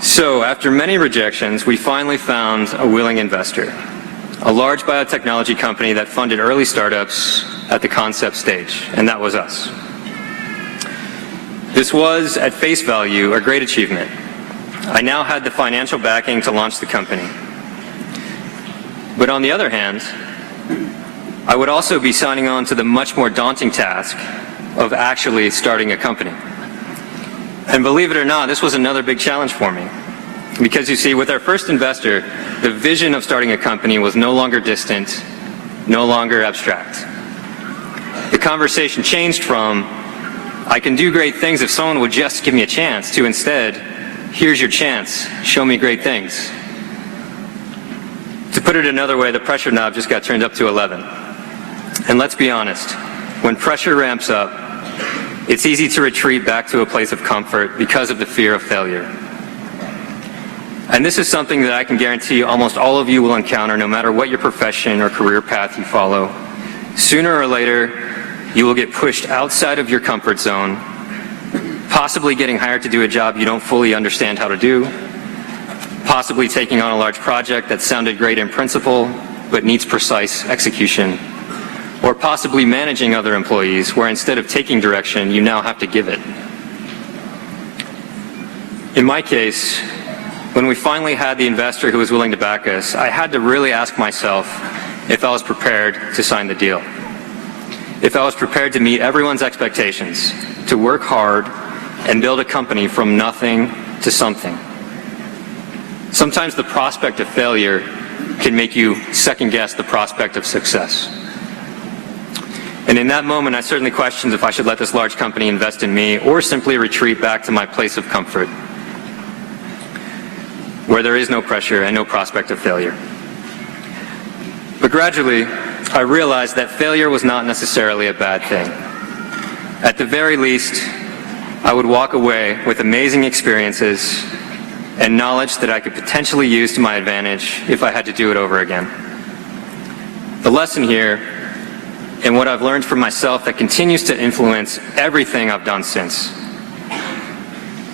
So, after many rejections, we finally found a willing investor, a large biotechnology company that funded early startups at the concept stage, and that was us. This was, at face value, a great achievement. I now had the financial backing to launch the company. But on the other hand, I would also be signing on to the much more daunting task of actually starting a company. And believe it or not, this was another big challenge for me. Because you see, with our first investor, the vision of starting a company was no longer distant, no longer abstract. The conversation changed from, I can do great things if someone would just give me a chance, to instead, here's your chance, show me great things. To put it another way, the pressure knob just got turned up to 11. And let's be honest, when pressure ramps up, it's easy to retreat back to a place of comfort because of the fear of failure. And this is something that I can guarantee almost all of you will encounter no matter what your profession or career path you follow. Sooner or later, you will get pushed outside of your comfort zone, possibly getting hired to do a job you don't fully understand how to do, possibly taking on a large project that sounded great in principle but needs precise execution, or possibly managing other employees where instead of taking direction, you now have to give it. In my case, when we finally had the investor who was willing to back us, I had to really ask myself if I was prepared to sign the deal. If I was prepared to meet everyone's expectations, to work hard and build a company from nothing to something. Sometimes the prospect of failure can make you second guess the prospect of success. And in that moment, I certainly questioned if I should let this large company invest in me or simply retreat back to my place of comfort, where there is no pressure and no prospect of failure. But gradually, I realized that failure was not necessarily a bad thing. At the very least, I would walk away with amazing experiences and knowledge that I could potentially use to my advantage if I had to do it over again. The lesson here, and what I've learned for myself that continues to influence everything I've done since,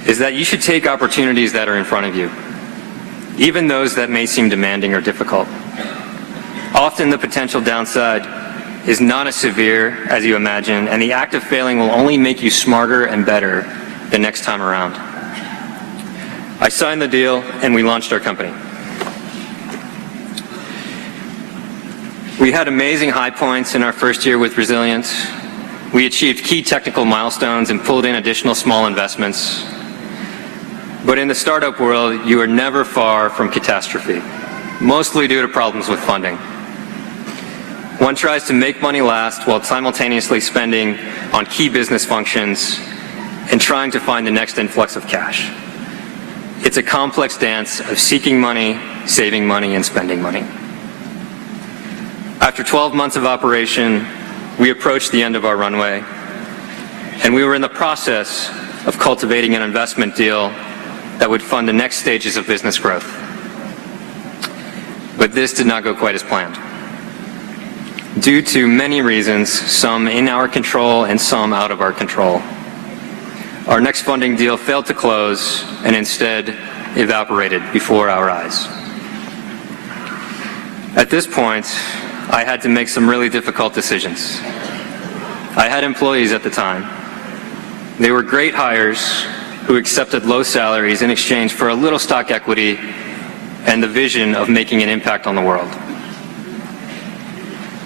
is that you should take opportunities that are in front of you, even those that may seem demanding or difficult. Often the potential downside is not as severe as you imagine, and the act of failing will only make you smarter and better the next time around. I signed the deal and we launched our company. We had amazing high points in our first year with Resilience. We achieved key technical milestones and pulled in additional small investments. But in the startup world, you are never far from catastrophe, mostly due to problems with funding. One tries to make money last while simultaneously spending on key business functions and trying to find the next influx of cash. It's a complex dance of seeking money, saving money, and spending money. After 12 months of operation, we approached the end of our runway, and we were in the process of cultivating an investment deal that would fund the next stages of business growth. But this did not go quite as planned. Due to many reasons, some in our control and some out of our control, our next funding deal failed to close and instead evaporated before our eyes. At this point, I had to make some really difficult decisions. I had employees at the time. They were great hires who accepted low salaries in exchange for a little stock equity and the vision of making an impact on the world.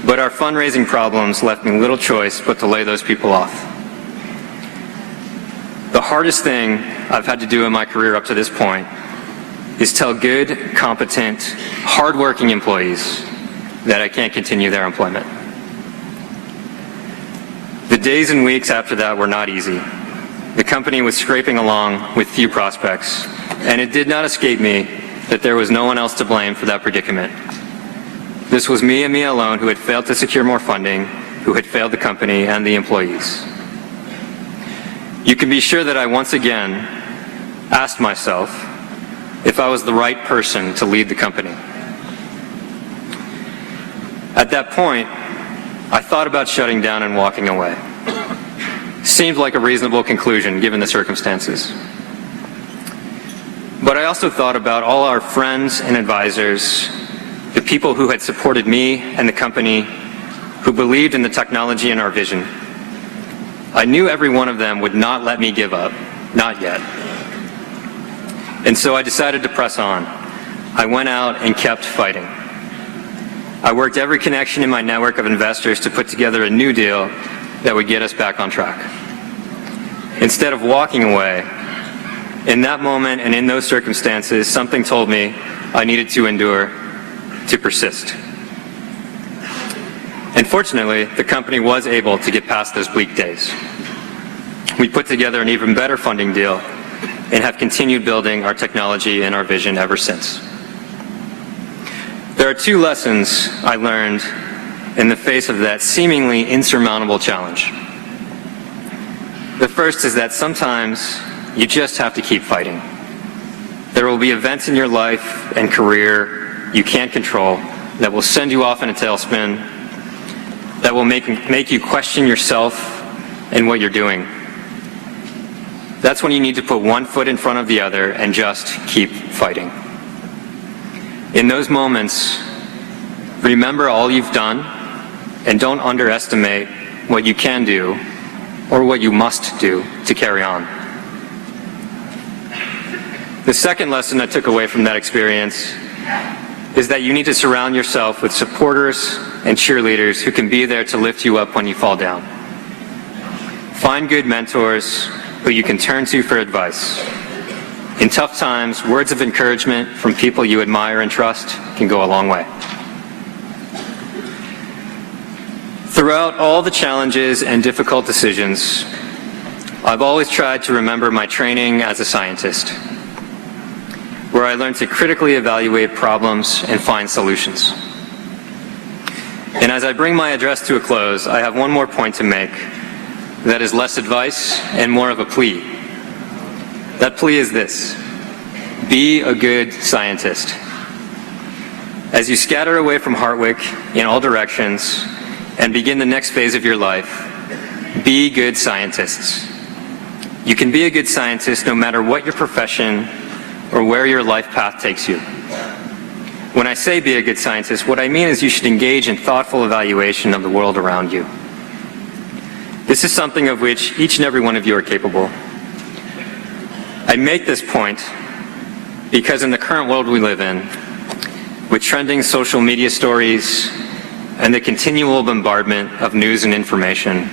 But our fundraising problems left me little choice but to lay those people off. The hardest thing I've had to do in my career up to this point is tell good, competent, hardworking employees that I can't continue their employment. The days and weeks after that were not easy. The company was scraping along with few prospects, and it did not escape me that there was no one else to blame for that predicament. This was me and me alone who had failed to secure more funding, who had failed the company and the employees. You can be sure that I once again asked myself if I was the right person to lead the company. At that point, I thought about shutting down and walking away. Seemed like a reasonable conclusion given the circumstances. But I also thought about all our friends and advisors, the people who had supported me and the company, who believed in the technology and our vision. I knew every one of them would not let me give up, not yet. And so I decided to press on. I went out and kept fighting. I worked every connection in my network of investors to put together a new deal that would get us back on track. Instead of walking away, in that moment and in those circumstances, something told me I needed to endure, to persist. And fortunately, the company was able to get past those bleak days. We put together an even better funding deal and have continued building our technology and our vision ever since. There are two lessons I learned in the face of that seemingly insurmountable challenge. The first is that sometimes you just have to keep fighting. There will be events in your life and career you can't control that will send you off in a tailspin, that will make you question yourself and what you're doing. That's when you need to put one foot in front of the other and just keep fighting. In those moments, remember all you've done and don't underestimate what you can do or what you must do to carry on. The second lesson I took away from that experience is that you need to surround yourself with supporters and cheerleaders who can be there to lift you up when you fall down. Find good mentors who you can turn to for advice. In tough times, words of encouragement from people you admire and trust can go a long way. Throughout all the challenges and difficult decisions, I've always tried to remember my training as a scientist, where I learned to critically evaluate problems and find solutions. And as I bring my address to a close, I have one more point to make that is less advice and more of a plea. That plea is this: be a good scientist. As you scatter away from Hartwick in all directions and begin the next phase of your life, be good scientists. You can be a good scientist no matter what your profession or where your life path takes you. When I say be a good scientist, what I mean is you should engage in thoughtful evaluation of the world around you. This is something of which each and every one of you are capable. I make this point because in the current world we live in, with trending social media stories and the continual bombardment of news and information,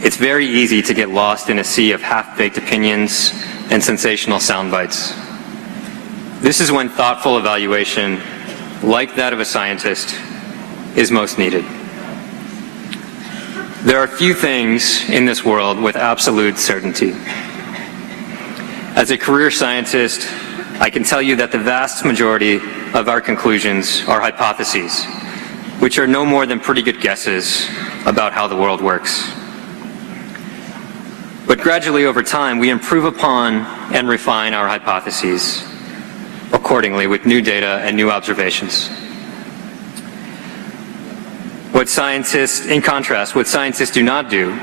it's very easy to get lost in a sea of half-baked opinions and sensational sound bites. This is when thoughtful evaluation, like that of a scientist, is most needed. There are few things in this world with absolute certainty. As a career scientist, I can tell you that the vast majority of our conclusions are hypotheses, which are no more than pretty good guesses about how the world works. But gradually over time, we improve upon and refine our hypotheses accordingly with new data and new observations. In contrast, what scientists do not do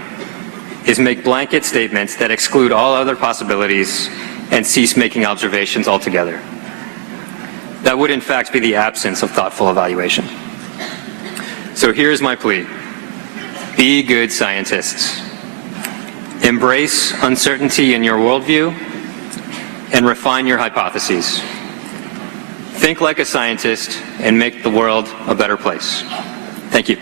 is make blanket statements that exclude all other possibilities and cease making observations altogether. That would in fact be the absence of thoughtful evaluation. So here's my plea: be good scientists. Embrace uncertainty in your worldview and refine your hypotheses. Think like a scientist and make the world a better place. Thank you.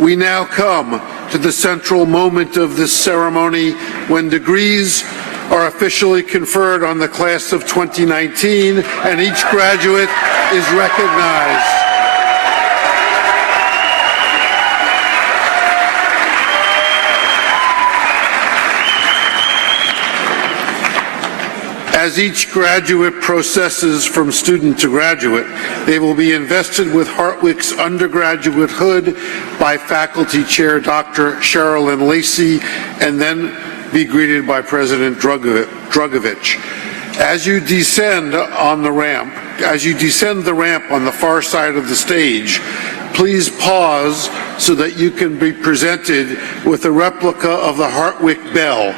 We now come to the central moment of this ceremony when degrees are officially conferred on the class of 2019 and each graduate is recognized. As each graduate processes from student to graduate, they will be invested with Hartwick's undergraduate hood by Faculty Chair Dr. Sherilyn Lacey, and then be greeted by President Drugovich. As you descend the ramp on the far side of the stage, please pause so that you can be presented with a replica of the Hartwick Bell,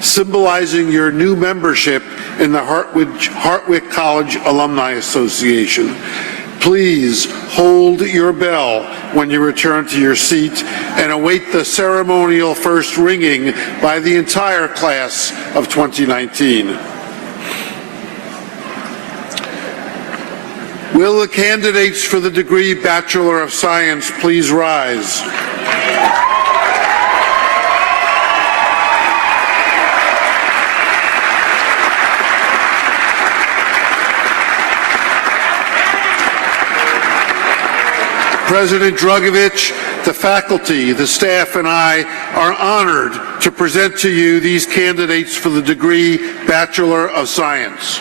symbolizing your new membership in the Hartwick College Alumni Association. Please hold your bell when you return to your seat and await the ceremonial first ringing by the entire class of 2019. Will the candidates for the degree Bachelor of Science please rise? President Drugovich, the faculty, the staff, and I are honored to present to you these candidates for the degree Bachelor of Science.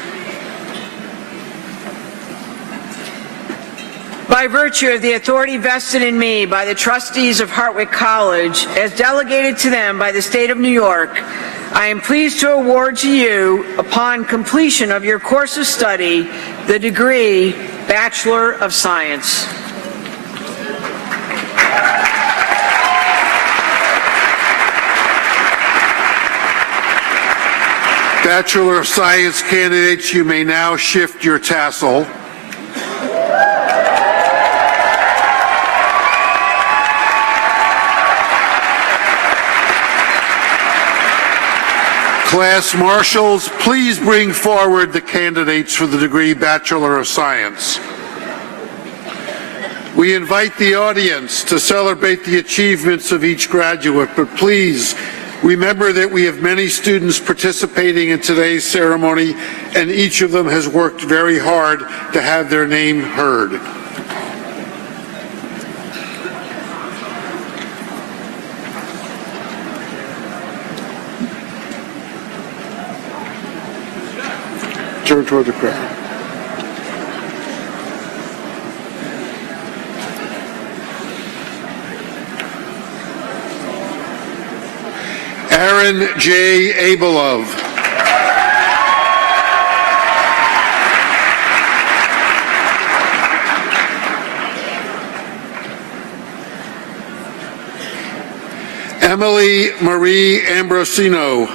By virtue of the authority vested in me by the trustees of Hartwick College, as delegated to them by the state of New York, I am pleased to award to you, upon completion of your course of study, the degree Bachelor of Science. Bachelor of Science candidates, you may now shift your tassel. Class marshals, please bring forward the candidates for the degree Bachelor of Science. We invite the audience to celebrate the achievements of each graduate, but please remember that we have many students participating in today's ceremony, and each of them has worked very hard to have their name heard. Turn toward the crowd. Aaron J. Abelov. Emily Marie Ambrosino.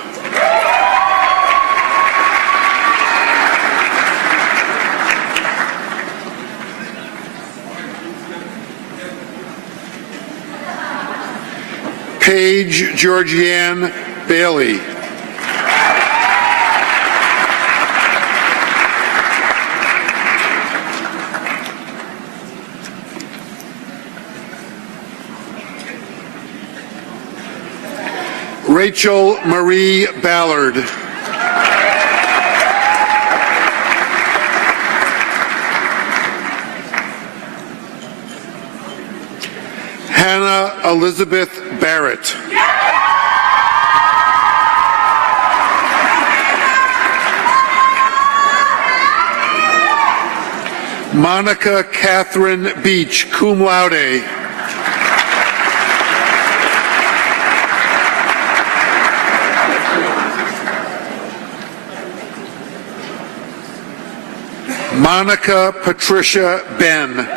Paige Georgianne Bailey. Rachel Marie Ballard. Hannah Elizabeth Barrett. Monica Catherine Beach, cum laude. Monica Patricia Ben.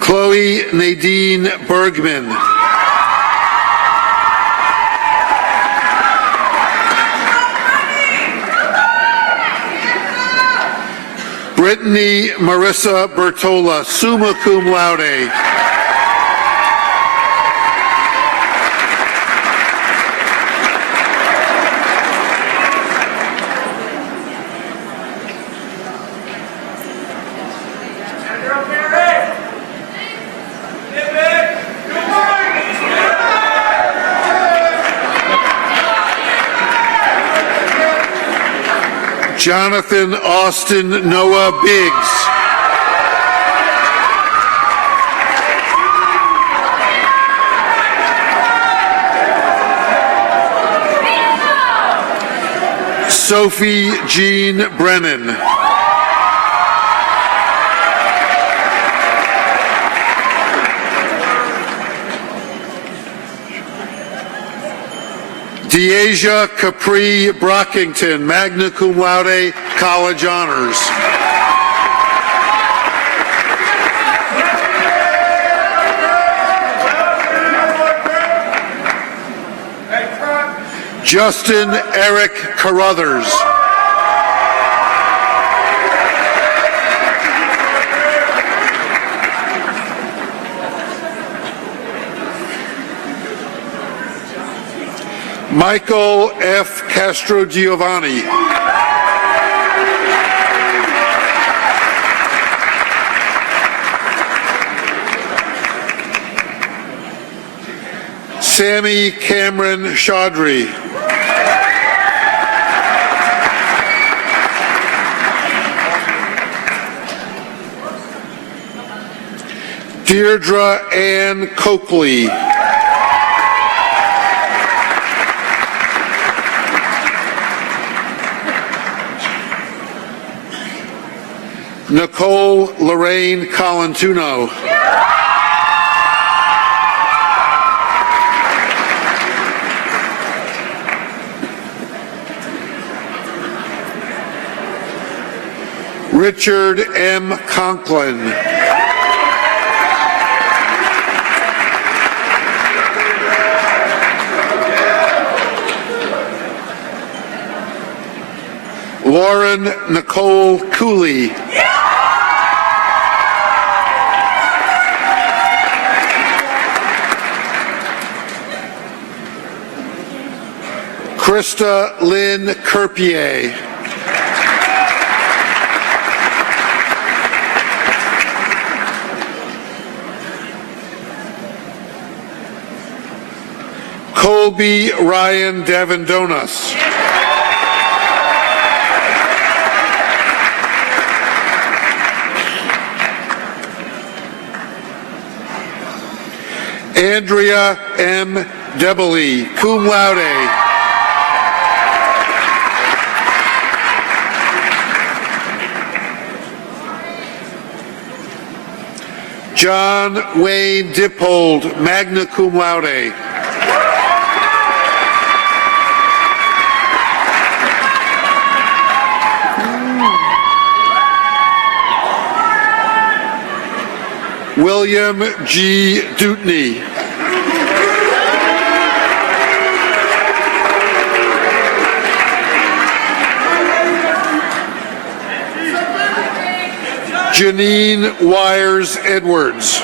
Chloe Nadine Bergman. Brittany Marissa Bertola, summa cum laude. Jonathan Austin Noah Biggs. Sophie Jean Brennan. Deasia Capri Brockington, magna cum laude, college honors. Justin Eric Carruthers. Michael F. Castro Giovanni. Sammy Cameron Chaudhry. Deirdre Ann Coakley. Nicole Lorraine Colantuno. Richard M. Conklin. Lauren Nicole Cooley. Krista Lynn Kerpier. Colby Ryan Davendonas. Andrea M. Debely, cum laude. John Wayne Dippold, magna cum laude. William G. Dutney. Janine Wires Edwards.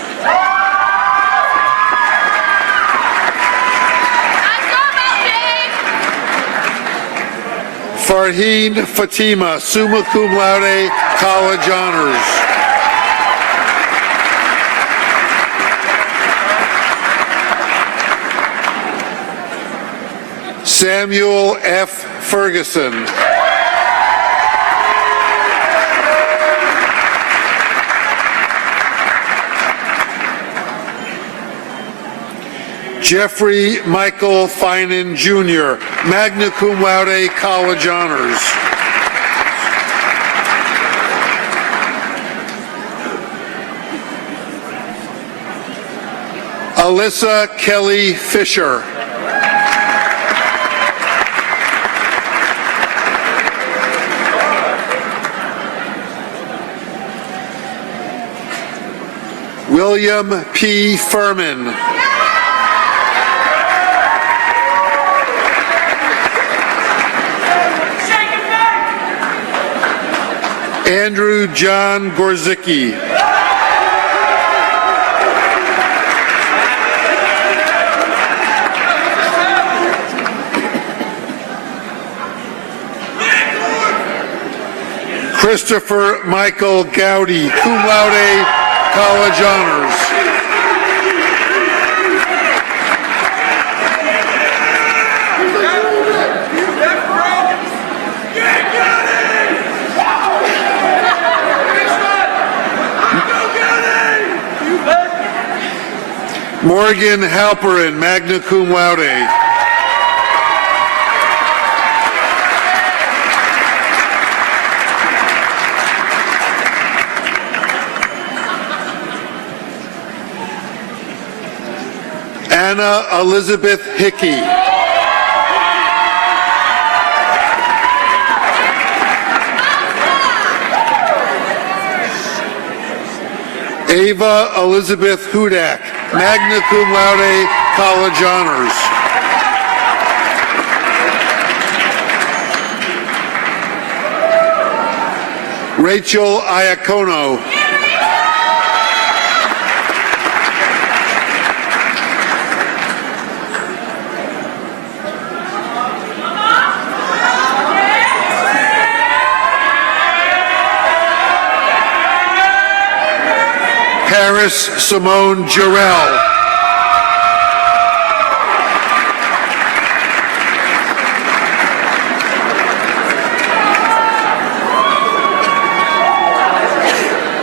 Farheen Fatima, summa cum laude, college honors. Samuel F. Ferguson. Jeffrey Michael Finan, Jr., magna cum laude, college honors. Alyssa Kelly Fisher. William P. Furman. Andrew John Gorzicki. Christopher Michael Gowdy, cum laude, college honors. Morgan Halperin, magna cum laude. Anna Elizabeth Hickey. Ava Elizabeth Hudak, magna cum laude, college honors. Rachel Iacono. Paris Simone Jarrell.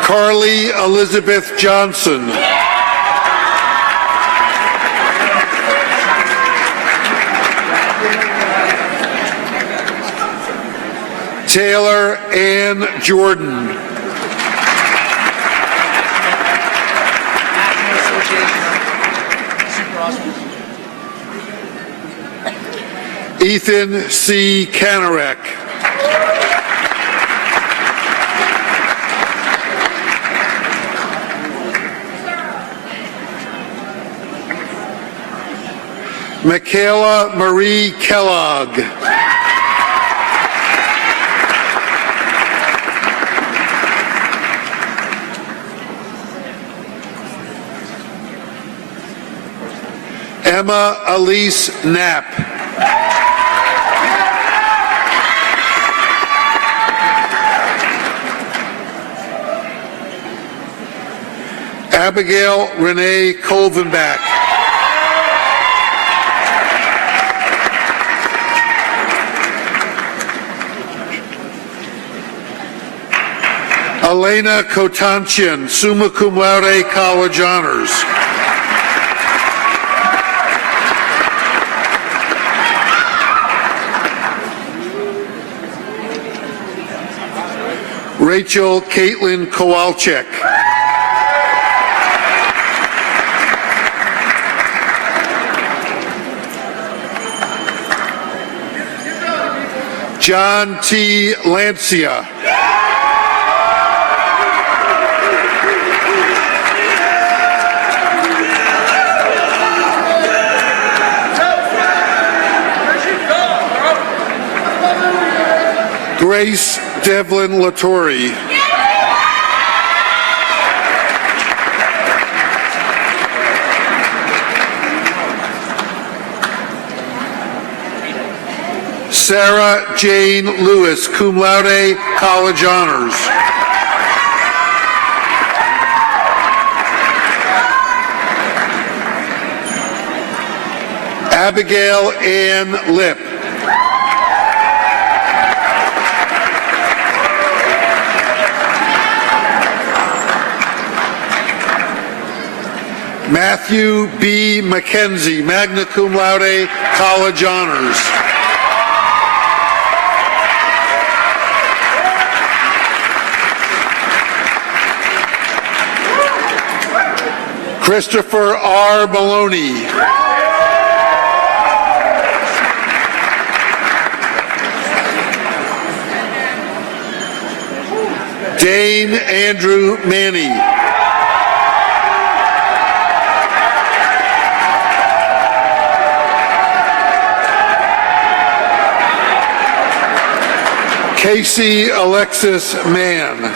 Carly Elizabeth Johnson. Taylor Ann Jordan. Ethan C. Kanarek. Michaela Marie Kellogg. Emma Elise Knapp. Abigail Renee Colvenbach. Elena Kotanchin, summa cum laude, college honors. Rachel Caitlin Kowalczyk. John T. Lancia. Grace Devlin Latore. Sarah Jane Lewis, cum laude, college honors. Abigail Ann Lipp. Matthew B. McKenzie, magna cum laude, college honors. Christopher R. Maloney. Dane Andrew Manny. Casey Alexis Mann.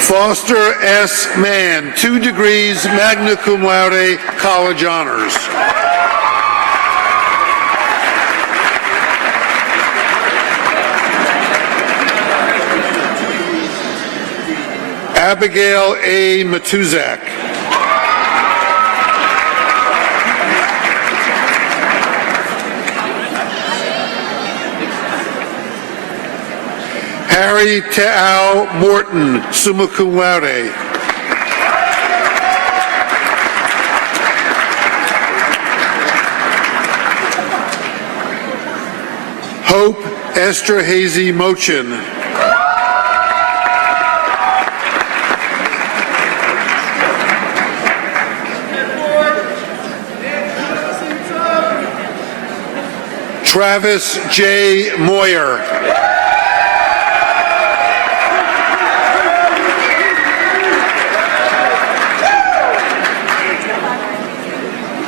Foster S. Mann, 2 degrees, magna cum laude, college honors. Abigail A. Matuzak. Harry Te'au Morton, summa cum laude. Hope Esterhazy Mochin. Travis J. Moyer.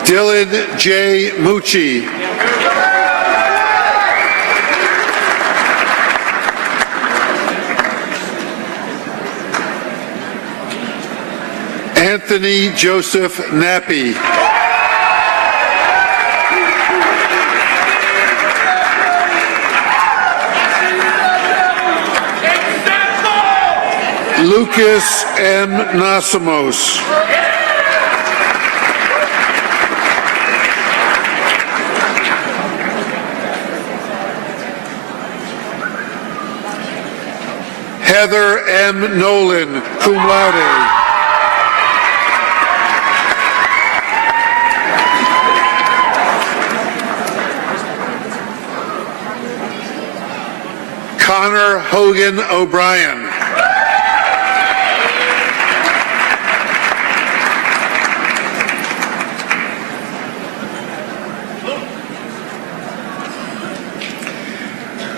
Dylan J. Mucci. Anthony Joseph Nappi. Lucas M. Nasimos. Heather M. Nolan, cum laude. Connor Hogan O'Brien.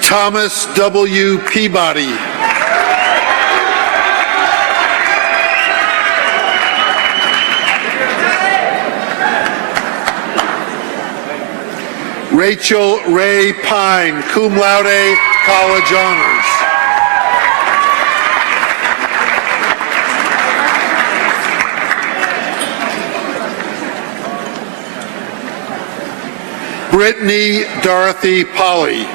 Thomas W. Peabody. Rachel Ray Pine, cum laude, college honors. Brittany Dorothy Polly.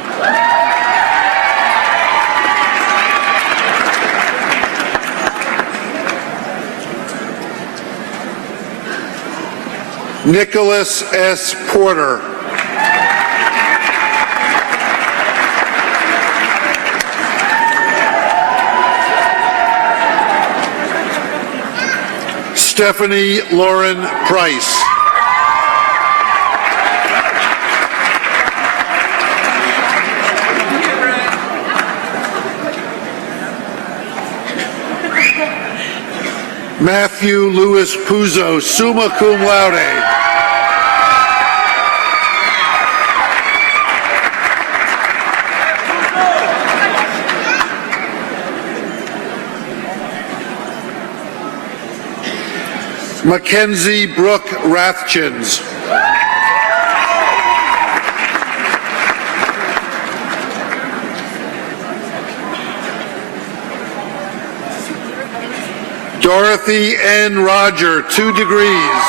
Nicholas S. Porter. Stephanie Lauren Price. Matthew Louis Puzo, summa cum laude. Mackenzie Brooke Rathchins. Dorothy N. Roger, 2 degrees.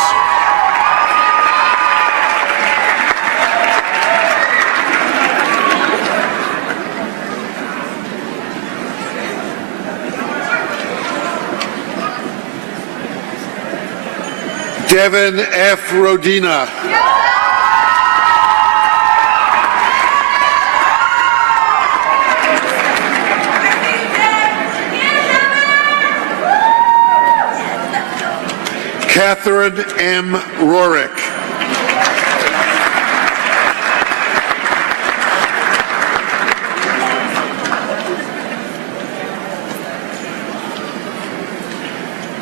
Devin F. Rodina. Catherine M. Rorick.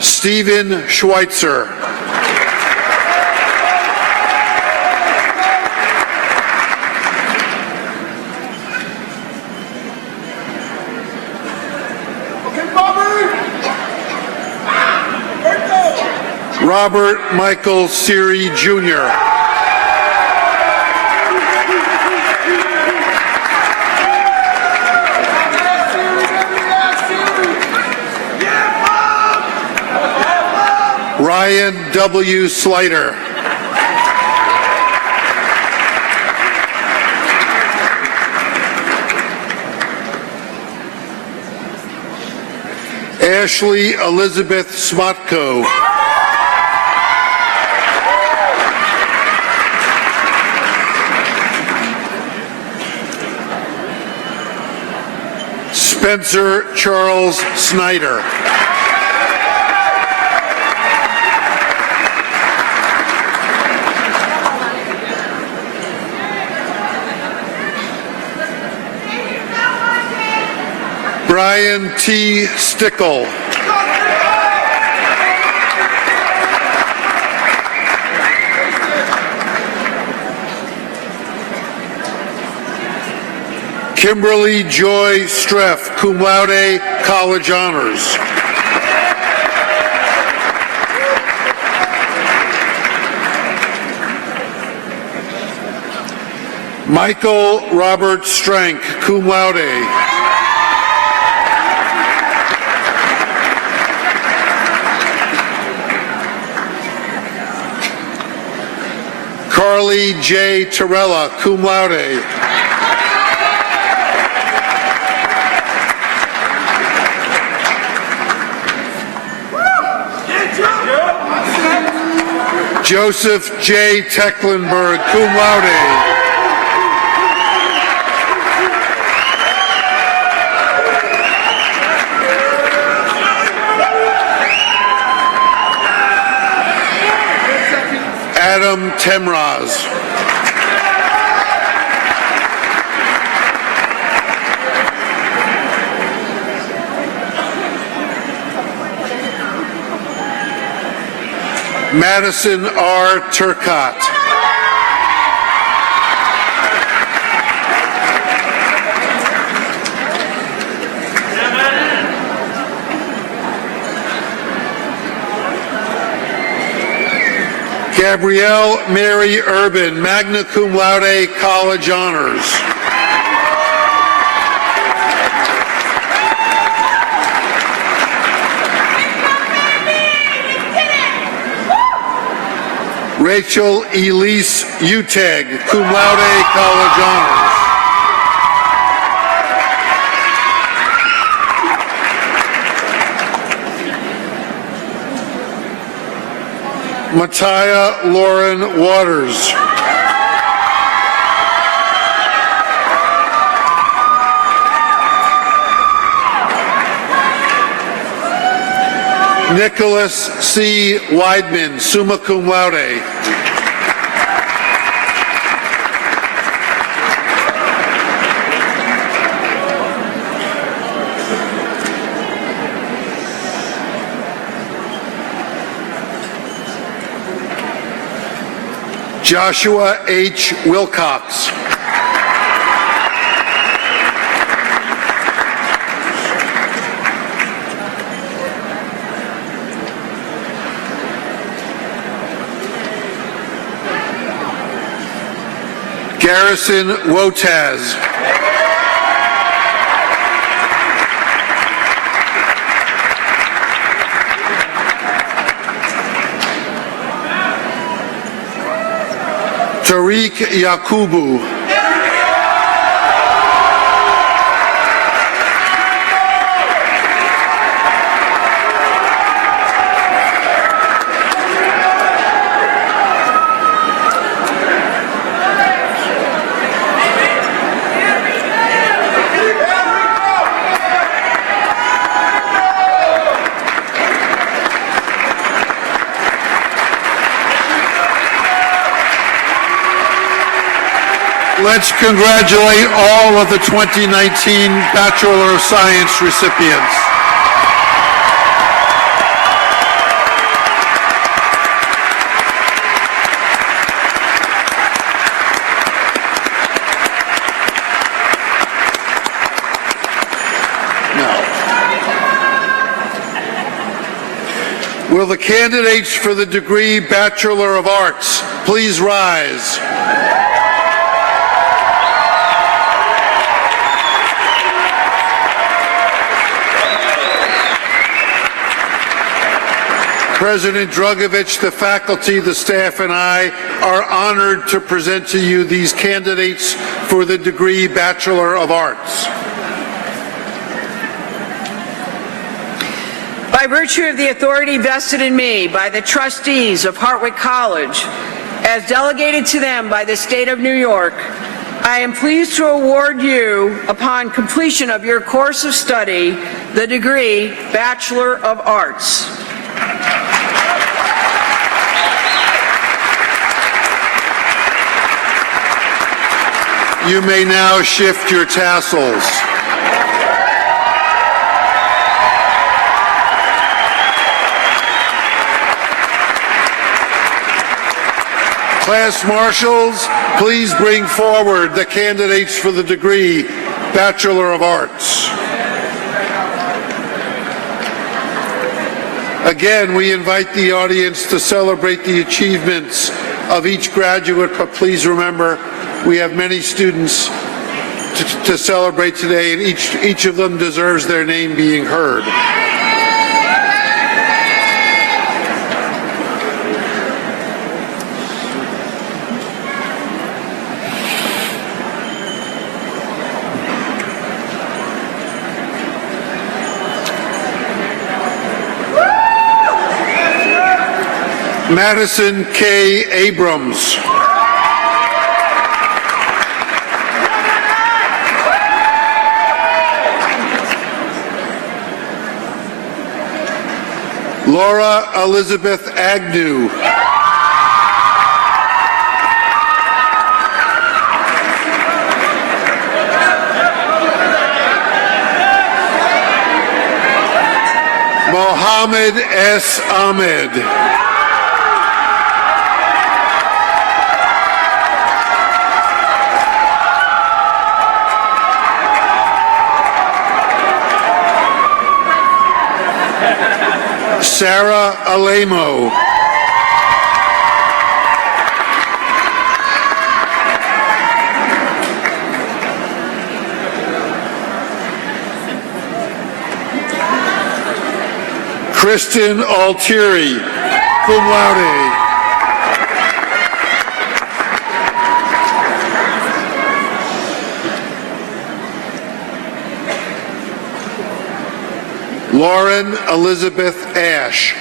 Stephen Schweitzer. Robert Michael Siri, Jr. Ryan W. Slider. Ashley Elizabeth Smotko. Spencer Charles Snyder. Brian T. Stickle. Kimberly Joy Streff, cum laude, College Honors. Michael Robert Strank, cum laude. Carly J. Torella, cum laude. Joseph J. Tecklenburg, cum laude. Adam Temraz. Madison R. Turcott. Gabrielle Mary Urban, magna cum laude, College Honors. Rachel Elise Uteg, cum laude, College Honors. Mattia Lauren Waters. Nicholas C. Weidman, summa cum laude. Joshua H. Wilcox. Garrison Wotaz. Tariq Yakubu. Let's congratulate all of the 2019 Bachelor of Science recipients. Now, will the candidates for the degree Bachelor of Arts please rise? President Dragovich, the faculty, the staff, and I are honored to present to you these candidates for the degree Bachelor of Arts. By virtue of the authority vested in me by the trustees of Hartwick College, as delegated to them by the state of New York, I am pleased to award you, upon completion of your course of study, the degree Bachelor of Arts. You may now shift your tassels. Class marshals, please bring forward the candidates for the degree Bachelor of Arts. Again, we invite the audience to celebrate the achievements of each graduate, but please remember, we have many students to celebrate today, and each of them deserves their name being heard. Madison K. Abrams. Laura Elizabeth Agnew. Mohammed S. Ahmed. Sarah Alemo. Kristen Altieri, cum laude. Lauren Elizabeth Ash.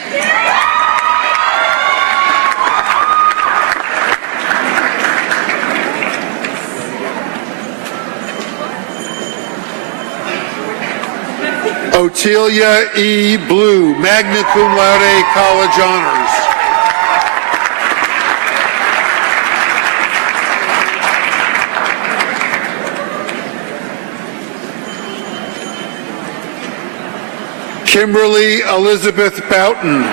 Otelia E. Blue, magna cum laude, college honors. Kimberly Elizabeth Boughton.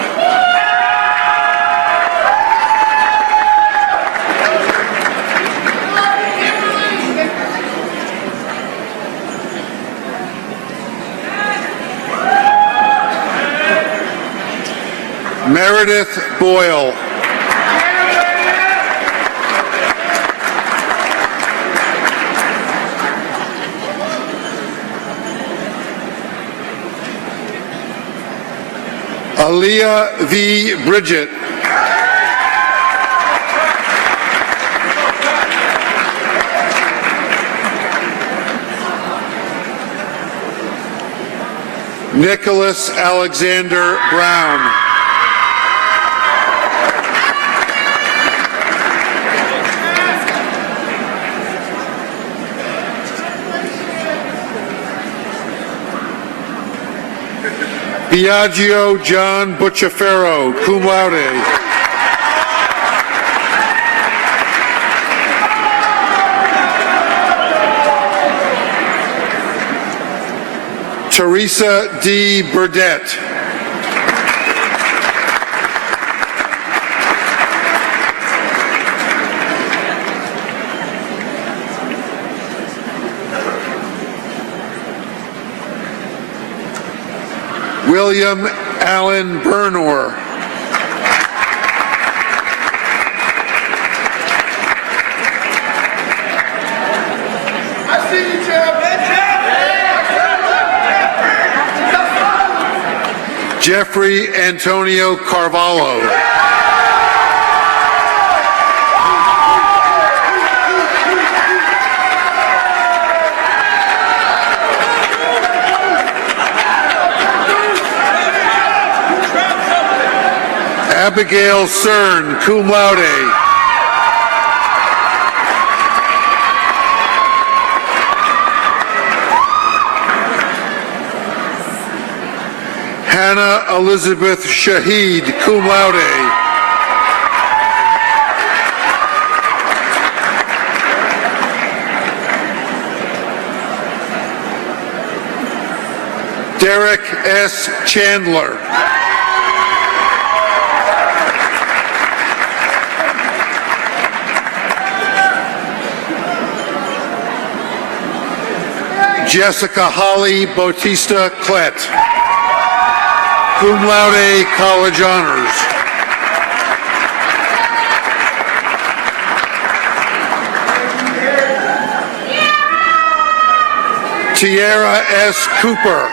Meredith Boyle. Aaliyah V. Bridget. Nicholas Alexander Brown. Biagio John Butchaferro, cum laude. Teresa D. Burdette. William Allen Bernor. Jeffrey Antonio Carvalho. Abigail Cern, cum laude. Hannah Elizabeth Shahid, cum laude. Derek S. Chandler. Jessica Holly Bautista Klett, cum laude, college honors. Tiara S. Cooper.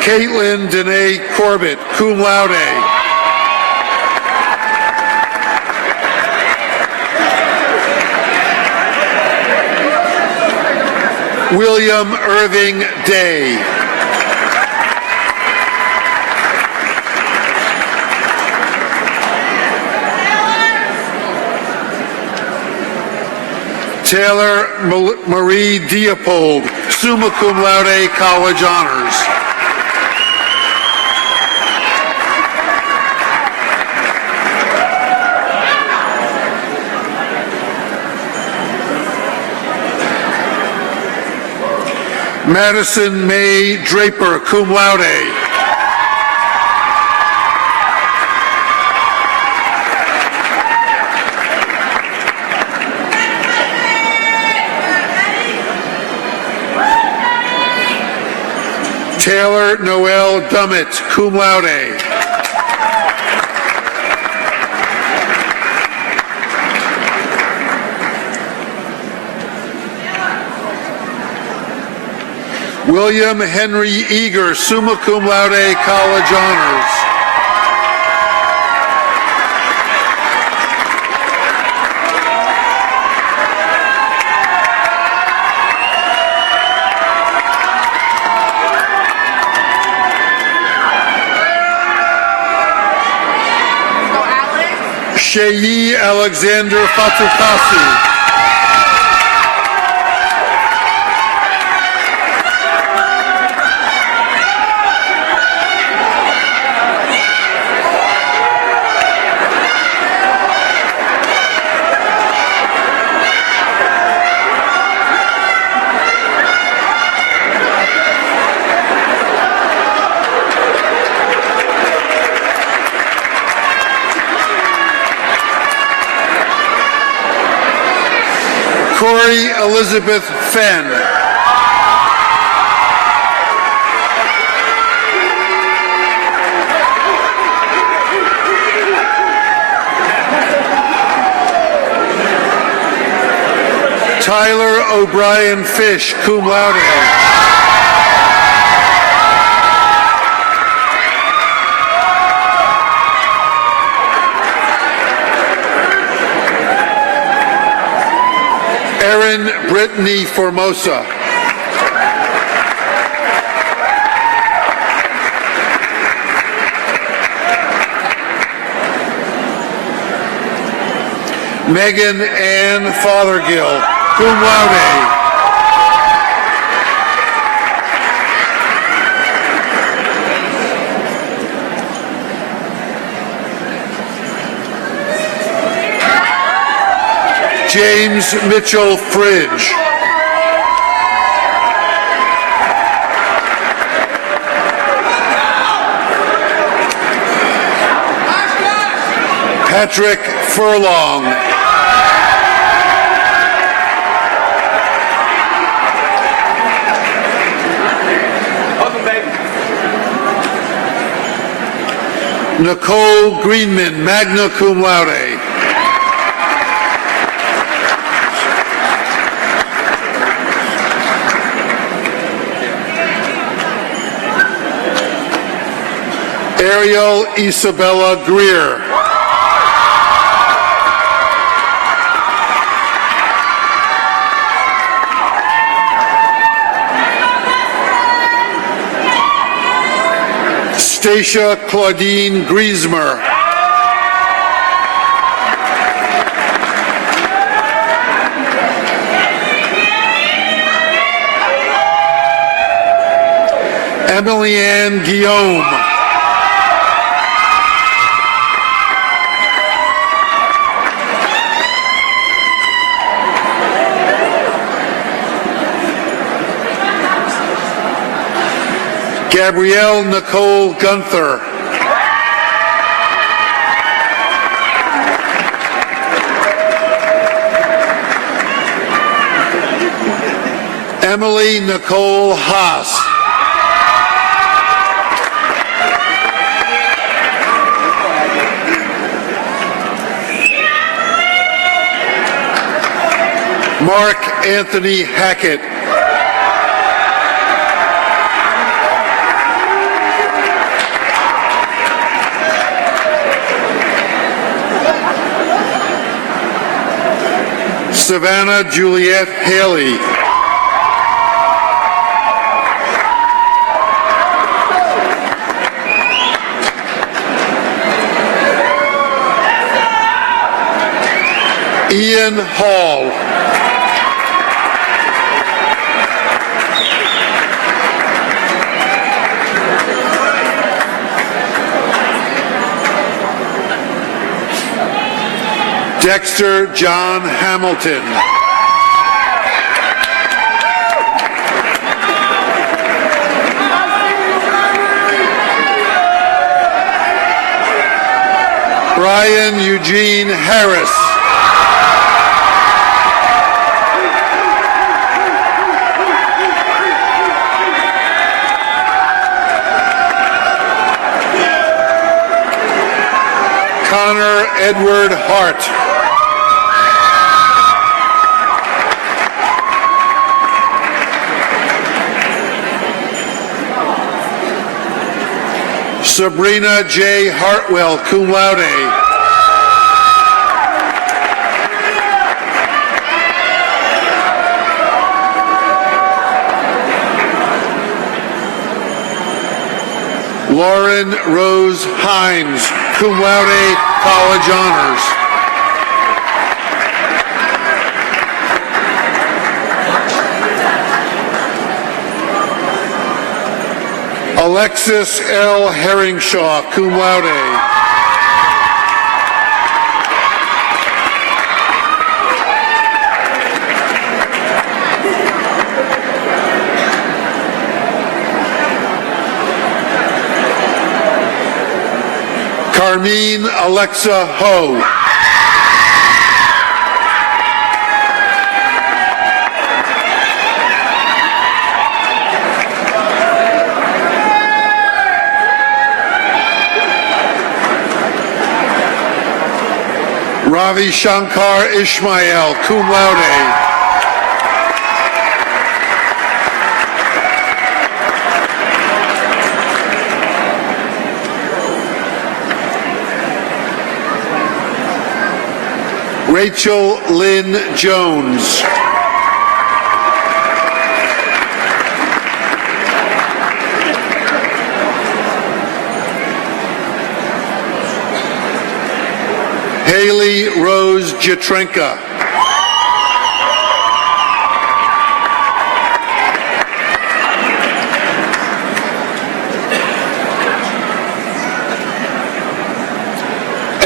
Caitlin Danae Corbett, cum laude. William Irving Day. Taylor Marie Diopold, summa cum laude, college honors. Madison May Draper, cum laude. Taylor Noel Dummett, cum laude. William Henry Eager, summa cum laude, college honors. Sheyi Alexander Fatukasi. Corey Elizabeth Fenn. Tyler O'Brien Fish, cum laude. Brittany Formosa. Megan Ann Fothergill, cum laude. James Mitchell Fridge. Patrick Furlong. Welcome, babe. Nicole Greenman, magna cum laude. Ariel Isabella Greer. Stacia Claudine Griesmer. Emily Ann Guillaume. Gabrielle Nicole Gunther. Emily Nicole Haas. Mark Anthony Hackett. Savannah Juliette Haley. Ian Hall. Dexter John Hamilton. Brian Eugene Harris. Connor Edward Hart. Sabrina J. Hartwell, cum laude. Lauren Rose Hines, cum laude, college honors. Alexis L. Herringshaw, cum laude. Carmine Alexa Ho. Ravi Shankar Ishmael, cum laude. Rachel Lynn Jones. Haley Rose Jatrenka.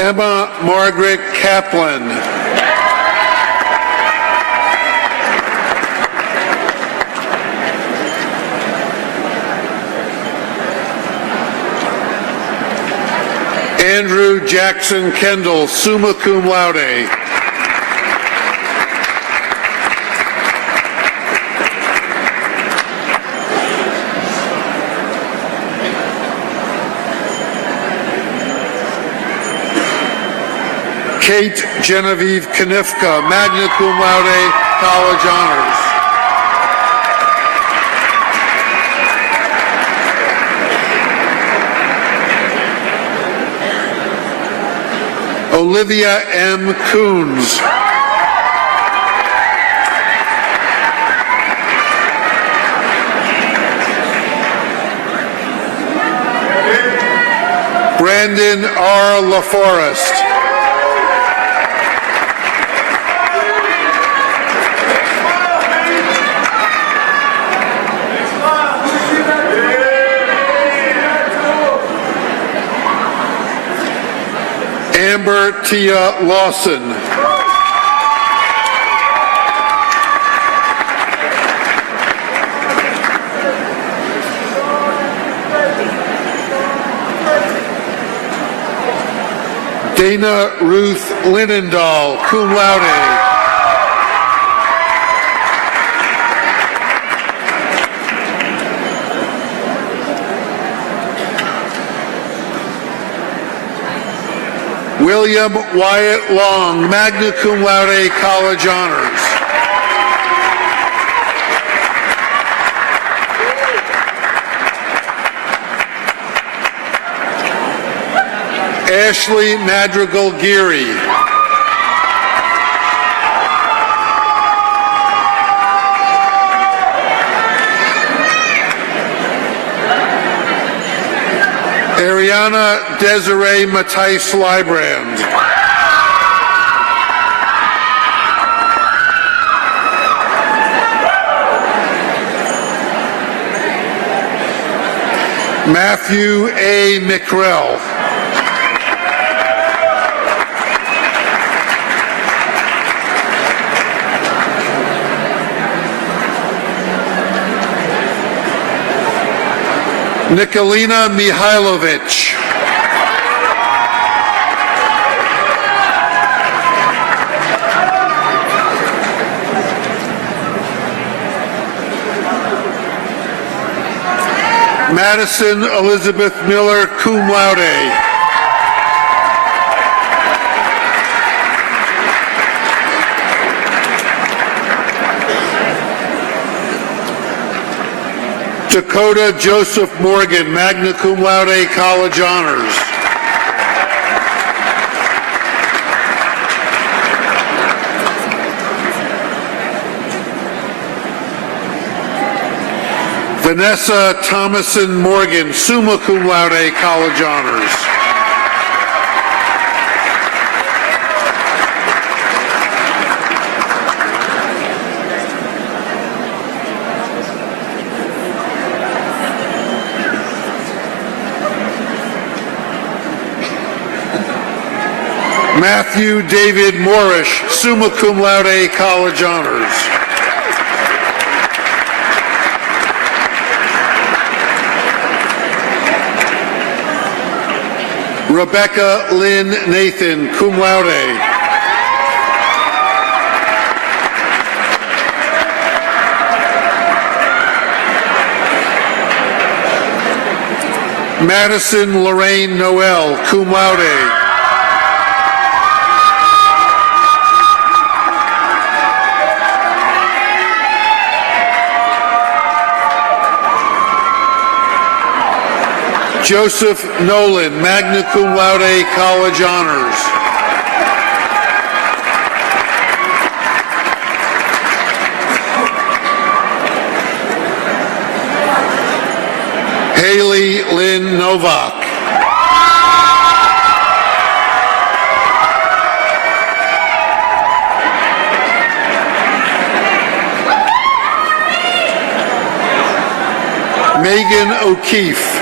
Emma Margaret Kaplan. Andrew Jackson Kendall, summa cum laude. Kate Genevieve Knifka, magna cum laude, college honors. Olivia M. Coons. Brandon R. LaForest. Amber Tia Lawson. Dana Ruth Linendahl, cum laude. William Wyatt Long, magna cum laude, college honors. Ashley Madrigal Geary. Ariana Desiree Matthijs Lybrand. Matthew A. McRell. Nikolina Mihailovich. Madison Elizabeth Miller, cum laude. Dakota Joseph Morgan, magna cum laude, college honors. Vanessa Thomason Morgan, summa cum laude, college honors. Matthew David Moorish, summa cum laude, college honors. Rebecca Lynn Nathan, cum laude. Madison Lorraine Noel, cum laude. Joseph Nolan, magna cum laude, college honors. Haley Lynn Novak. Megan O'Keefe.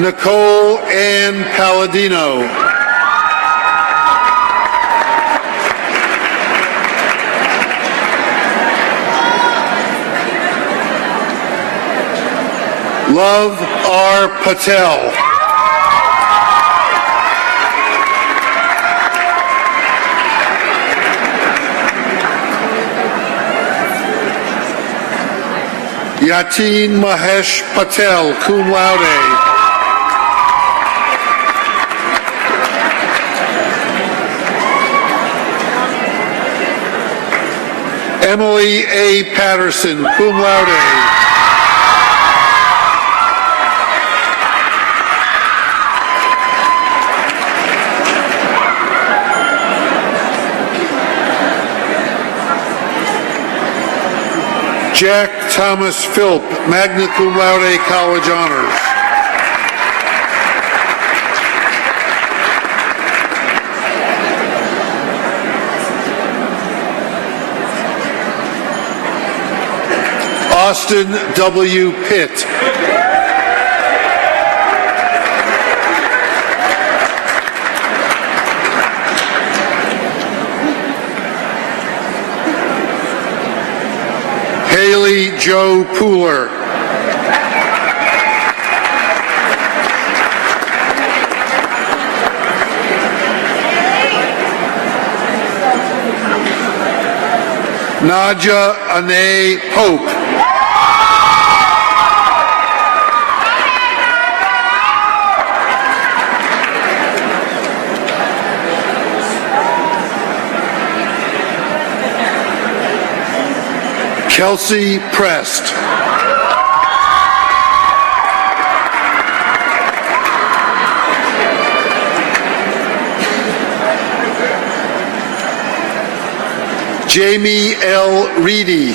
Nicole Ann Palladino. Love R. Patel. Yatin Mahesh Patel, cum laude. Emily A. Patterson, cum laude. Jack Thomas Philp, magna cum laude, college honors. Austin W. Pitt. Haley Joe Pooler. Nadja Anae Pope. Kelsey Prest. Jamie L. Reedy.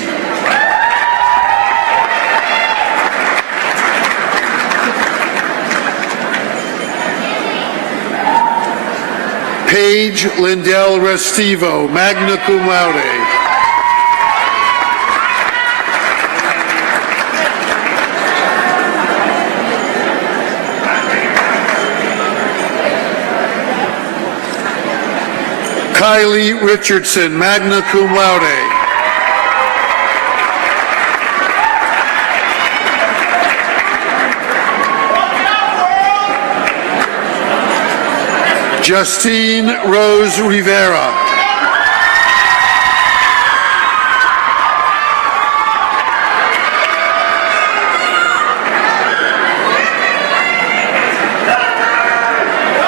Paige Lindell Restivo, magna cum laude. Kylie Richardson, magna cum laude. Justine Rose Rivera.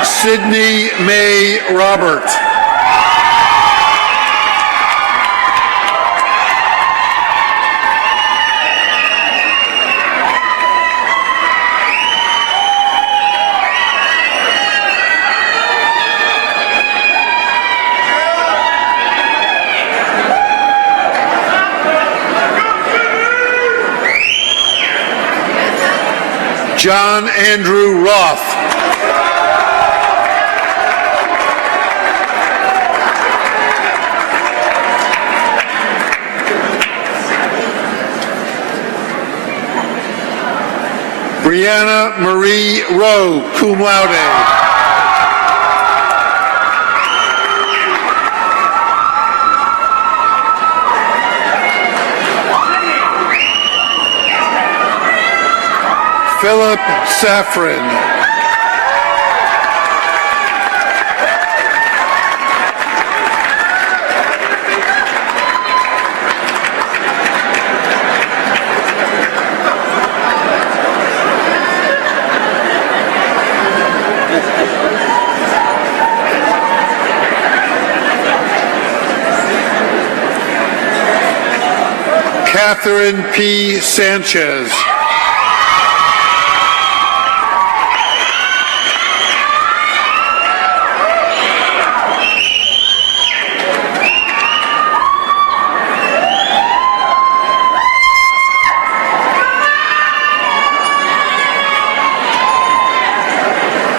Sydney Mae Robert. John Andrew Roth. Brianna Marie Rowe, cum laude. Philip Safran. Catherine P. Sanchez.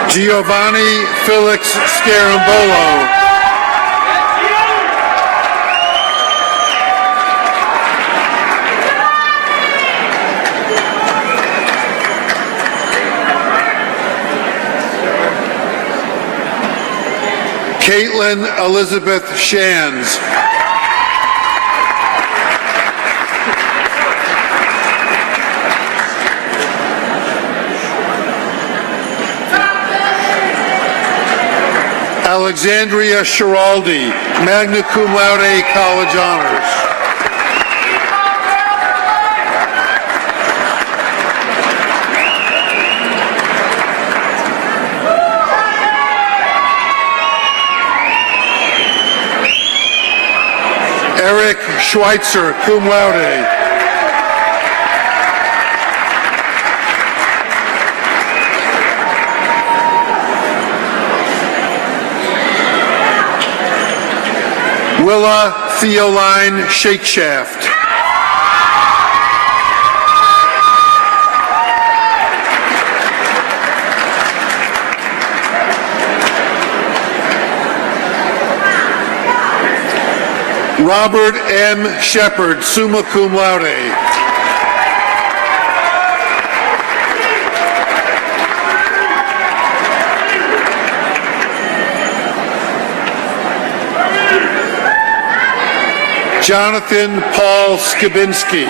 Giovanni Felix Scarambolo. Caitlin Elizabeth Shands. Alexandria Schiraldi, magna cum laude, college honors. Eric Schweitzer, cum laude. Willa Theoline Shakeshaft. Robert M. Shepard, summa cum laude. Jonathan Paul Skibinski.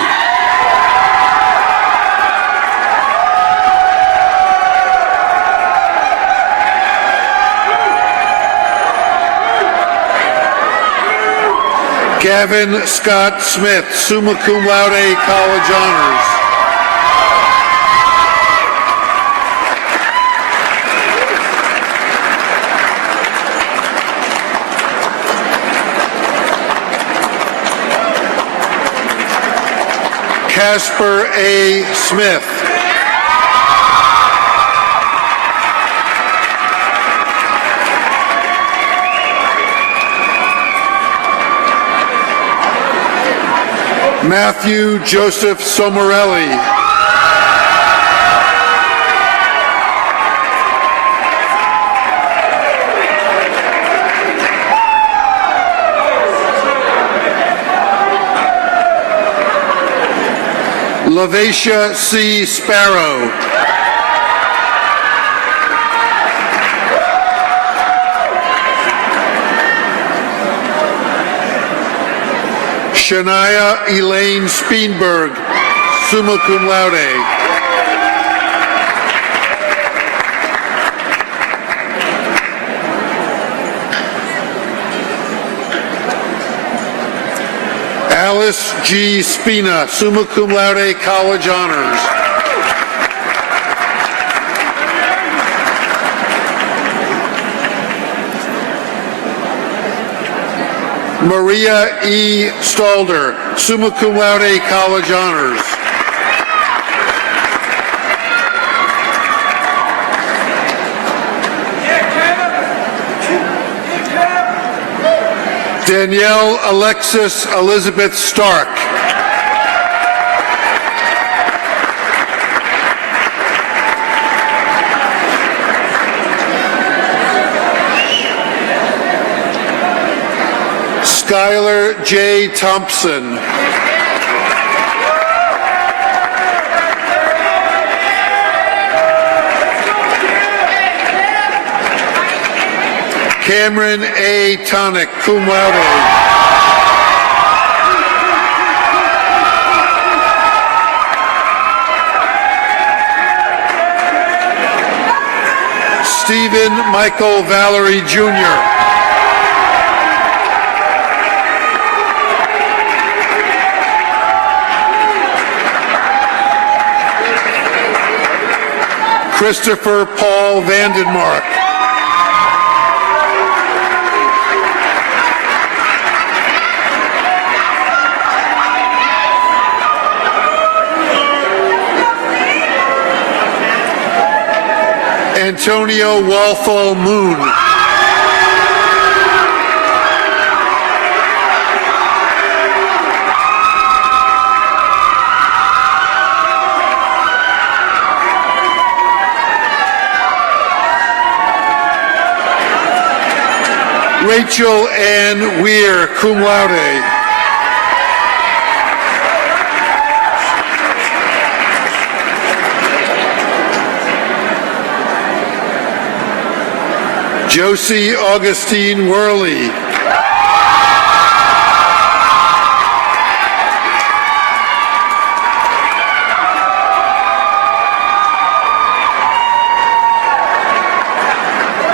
Gavin Scott Smith, summa cum laude, college honors. Casper A. Smith. Matthew Joseph Somarelli. Lavacia C. Sparrow. Shania Elaine Speenberg, summa cum laude. Alice G. Spina, summa cum laude, college honors. Maria E. Stalder, summa cum laude, college honors. Danielle Alexis Elizabeth Stark. Skylar J. Thompson. Cameron A. Tonic, cum laude. Stephen Michael Valerie Jr. Christopher Paul Vandenmark. Antonio Walthall Moon. Rachel Ann Weir, cum laude. Josie Augustine Worley.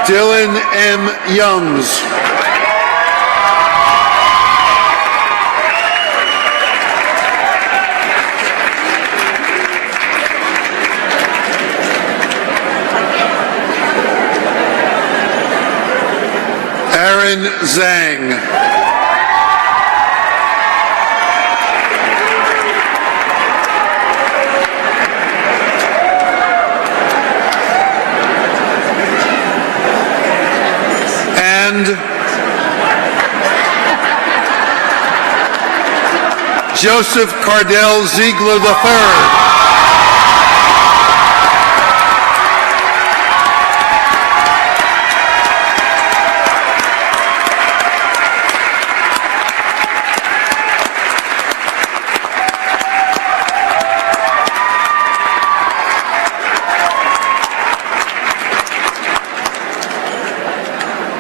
Dylan M. Youngs. Aaron Zhang. And Joseph Cardell Ziegler III.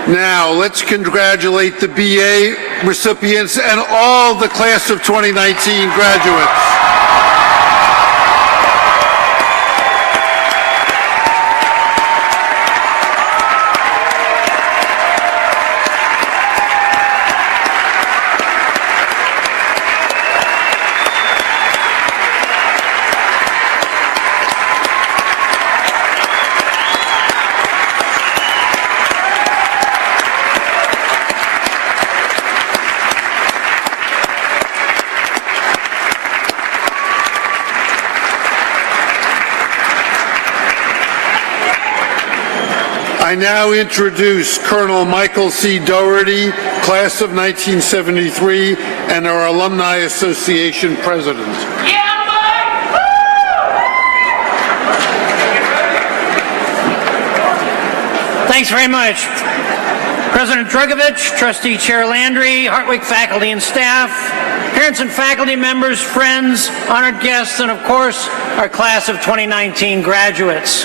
Now, let's congratulate the BA recipients, and all the class of 2019 graduates. I now introduce Colonel Michael C. Dougherty, class of 1973, and our Alumni Association president. Thanks very much. President Drogovich, Trustee Chair Landry, Hartwick faculty and staff, parents and faculty members, friends, honored guests, and of course, our class of 2019 graduates.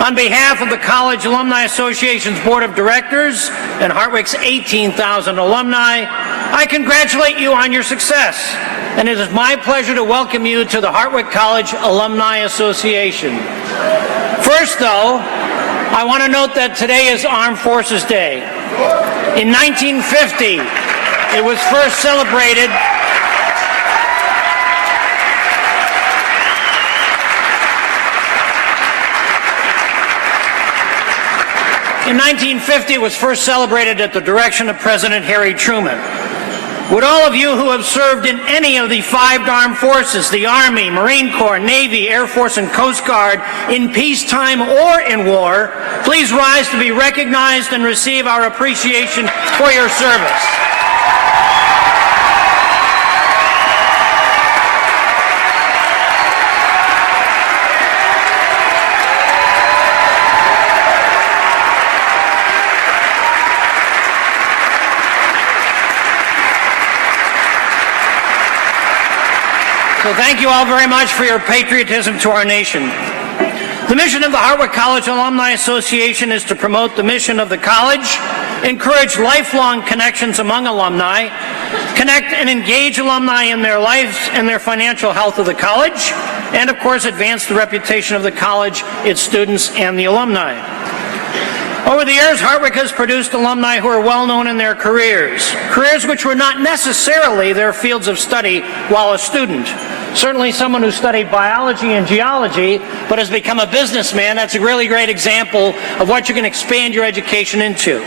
On behalf of the College Alumni Association's Board of Directors and Hartwick's 18,000 alumni, I congratulate you on your success, and it is my pleasure to welcome you to the Hartwick College Alumni Association. First, though, I want to note that today is Armed Forces Day. In 1950, it was first celebrated at the direction of President Harry Truman. Would all of you who have served in any of the 5 armed forces, the Army, Marine Corps, Navy, Air Force, and Coast Guard, in peacetime or in war, please rise to be recognized and receive our appreciation for your service. So thank you all very much for your patriotism to our nation. The mission of the Hartwick College Alumni Association is to promote the mission of the college, encourage lifelong connections among alumni, connect and engage alumni in their lives and their financial health of the college, and of course advance the reputation of the college, its students, and the alumni. Over the years, Hartwick has produced alumni who are well known in their careers which were not necessarily their fields of study while a student. Certainly someone who studied biology and geology but has become a businessman, that's a really great example of what you can expand your education into.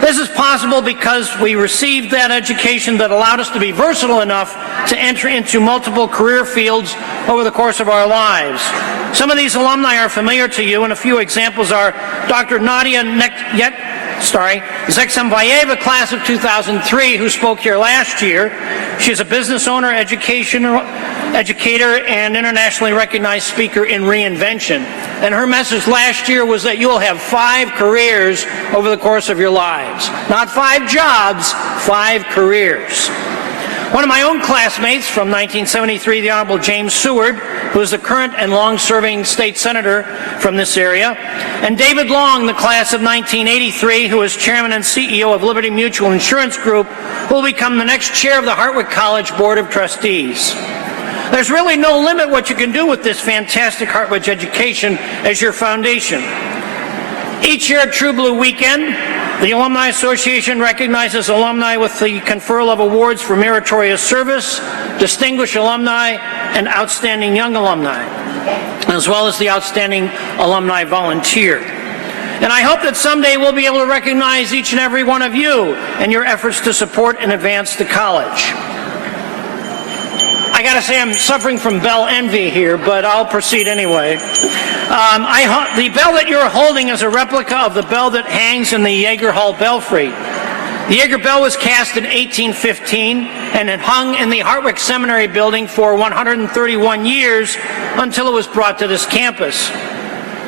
This is possible because we received that education that allowed us to be versatile enough to enter into multiple career fields over the course of our lives. Some of these alumni are familiar to you, and a few examples are Dr. Nadia Zeksambayeva, class of 2003, who spoke here last year. She's a business owner, educator, and internationally recognized speaker in reinvention. And her message last year was that you'll have 5 careers over the course of your lives. Not 5 jobs, 5 careers. One of my own classmates from 1973, the Honorable James Seward, who is the current and long-serving state senator from this area, and David Long, the class of 1983, who is chairman and CEO of Liberty Mutual Insurance Group, who will become the next chair of the Hartwick College Board of Trustees. There's really no limit what you can do with this fantastic Hartwick education as your foundation. Each year at True Blue Weekend, the Alumni Association recognizes alumni with the conferral of awards for meritorious service, distinguished alumni, and outstanding young alumni, as well as the outstanding alumni volunteer. And I hope that someday we'll be able to recognize each and every one of you and your efforts to support and advance the college. I gotta say I'm suffering from bell envy here, but I'll proceed anyway. The bell that you're holding is a replica of the bell that hangs in the Jaeger Hall belfry. The Jaeger bell was cast in 1815 and it hung in the Hartwick Seminary building for 131 years until it was brought to this campus.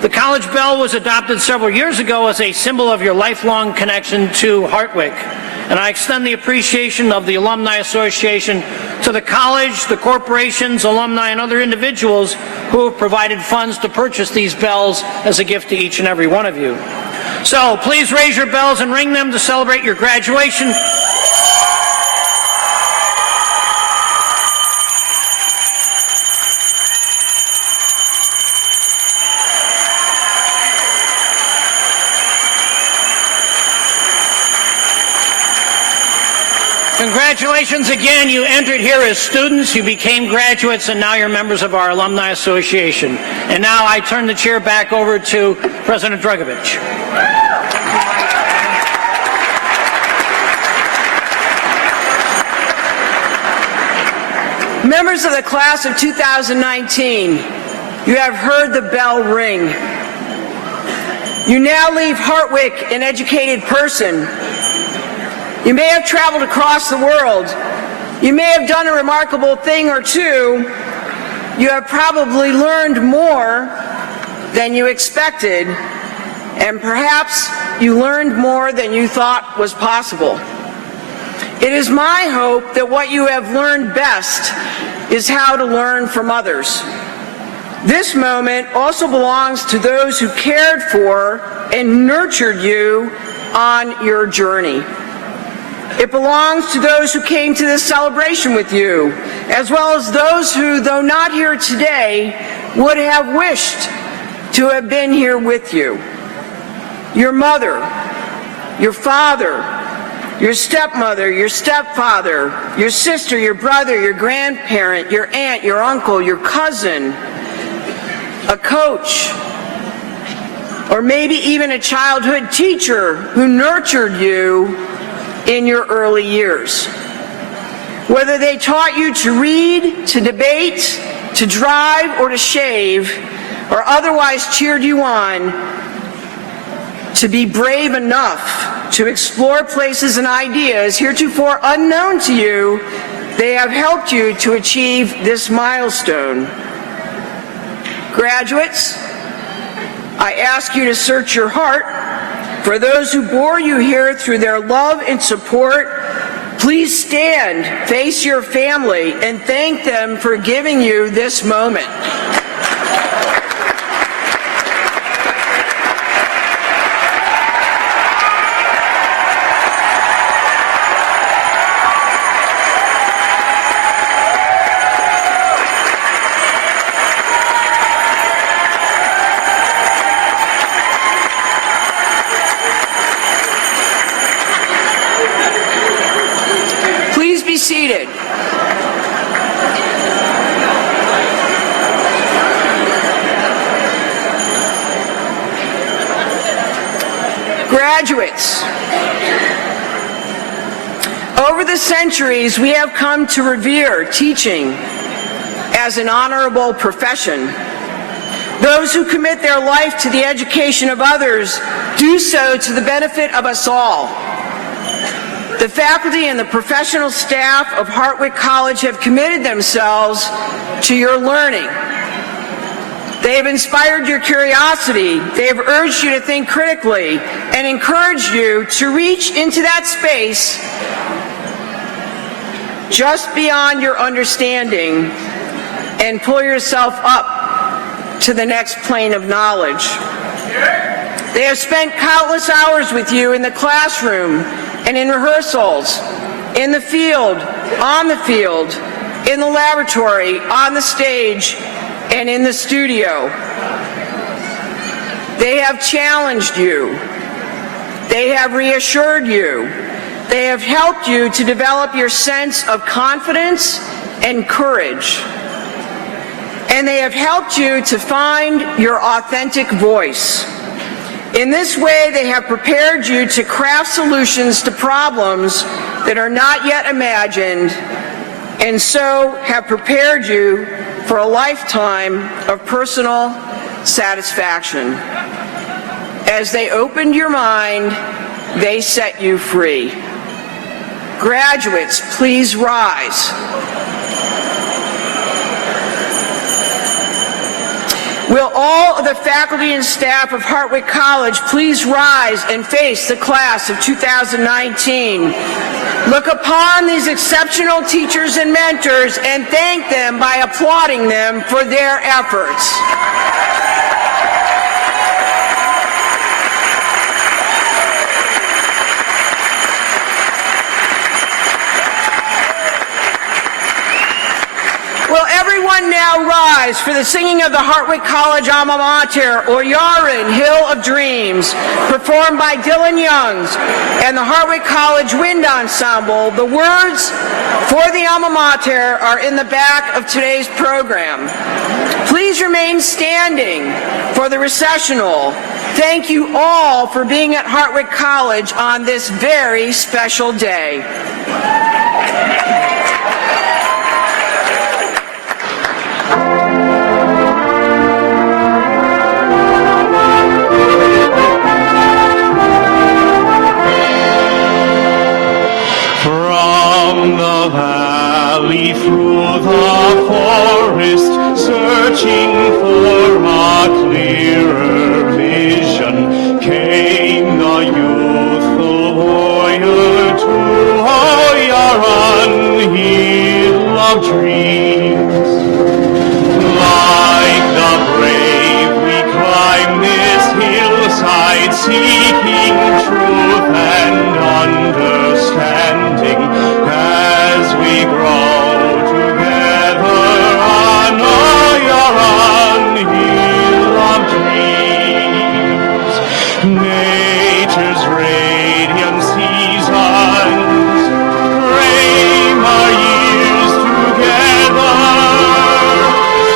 The college bell was adopted several years ago as a symbol of your lifelong connection to Hartwick. And I extend the appreciation of the Alumni Association to the college, the corporations, alumni, and other individuals who have provided funds to purchase these bells as a gift to each and every one of you. So please raise your bells and ring them to celebrate your graduation. Congratulations again. You entered here as students, you became graduates, and now you're members of our Alumni Association. And now I turn the chair back over to President Dragovich. Members of the class of 2019, you have heard the bell ring. You now leave Hartwick an educated person. You may have traveled across the world. You may have done a remarkable thing or two. You have probably learned more than you expected, and perhaps you learned more than you thought was possible. It is my hope that what you have learned best is how to learn from others. This moment also belongs to those who cared for and nurtured you on your journey. It belongs to those who came to this celebration with you, as well as those who, though not here today, would have wished to have been here with you. Your mother, your father, your stepmother, your stepfather, your sister, your brother, your grandparent, your aunt, your uncle, your cousin, a coach, or maybe even a childhood teacher who nurtured you in your early years. Whether they taught you to read, to debate, to drive, or to shave, or otherwise cheered you on to be brave enough to explore places and ideas heretofore unknown to you, they have helped you to achieve this milestone. Graduates, I ask you to search your heart for those who bore you here through their love and support. Please stand, face your family, and thank them for giving you this moment. Seated. Graduates, over the centuries we have come to revere teaching as an honorable profession. Those who commit their life to the education of others do so to the benefit of us all. The faculty and the professional staff of Hartwick College have committed themselves to your learning. They have inspired your curiosity. They have urged you to think critically and encouraged you to reach into that space just beyond your understanding and pull yourself up to the next plane of knowledge. They have spent countless hours with you in the classroom and in rehearsals, in the field, on the field, in the laboratory, on the stage, and in the studio. They have challenged you. They have reassured you. They have helped you to develop your sense of confidence and courage. And they have helped you to find your authentic voice. In this way, they have prepared you to craft solutions to problems that are not yet imagined, and so have prepared you for a lifetime of personal satisfaction. As they opened your mind, they set you free. Graduates, please rise. Will all of the faculty and staff of Hartwick College please rise and face the class of 2019. Look upon these exceptional teachers and mentors and thank them by applauding them for their efforts. Will everyone everyone now rise for the singing of the Hartwick College alma mater, or Yaren, Hill of Dreams, performed by Dylan Youngs and the Hartwick College Wind Ensemble. The words for the alma mater are in the back of today's program. Please remain standing for the recessional. Thank you all for being at Hartwick College on this very special day. From the valley through the forest, searching for a clearer vision, came the youthful warrior to Yaran, hill of dreams. Like the brave, we climb this hillside, seeking truth and understanding as we grow together on Yaran, hill of dreams. Nature's radiant seasons frame our years together,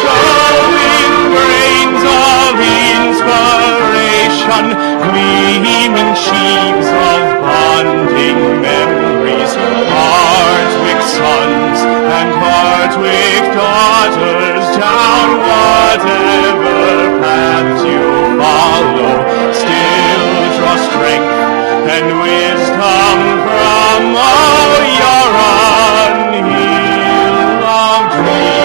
sowing grains of inspiration, gleaming sheaves of bonding memories. Hartwick sons and Hartwick daughters, down whatever path you follow, still draw strength and wisdom from Yaran, hill of dreams.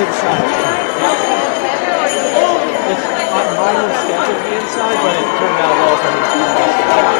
Inside. It's mine was scheduled to be inside, but it turned out well for me to be inside.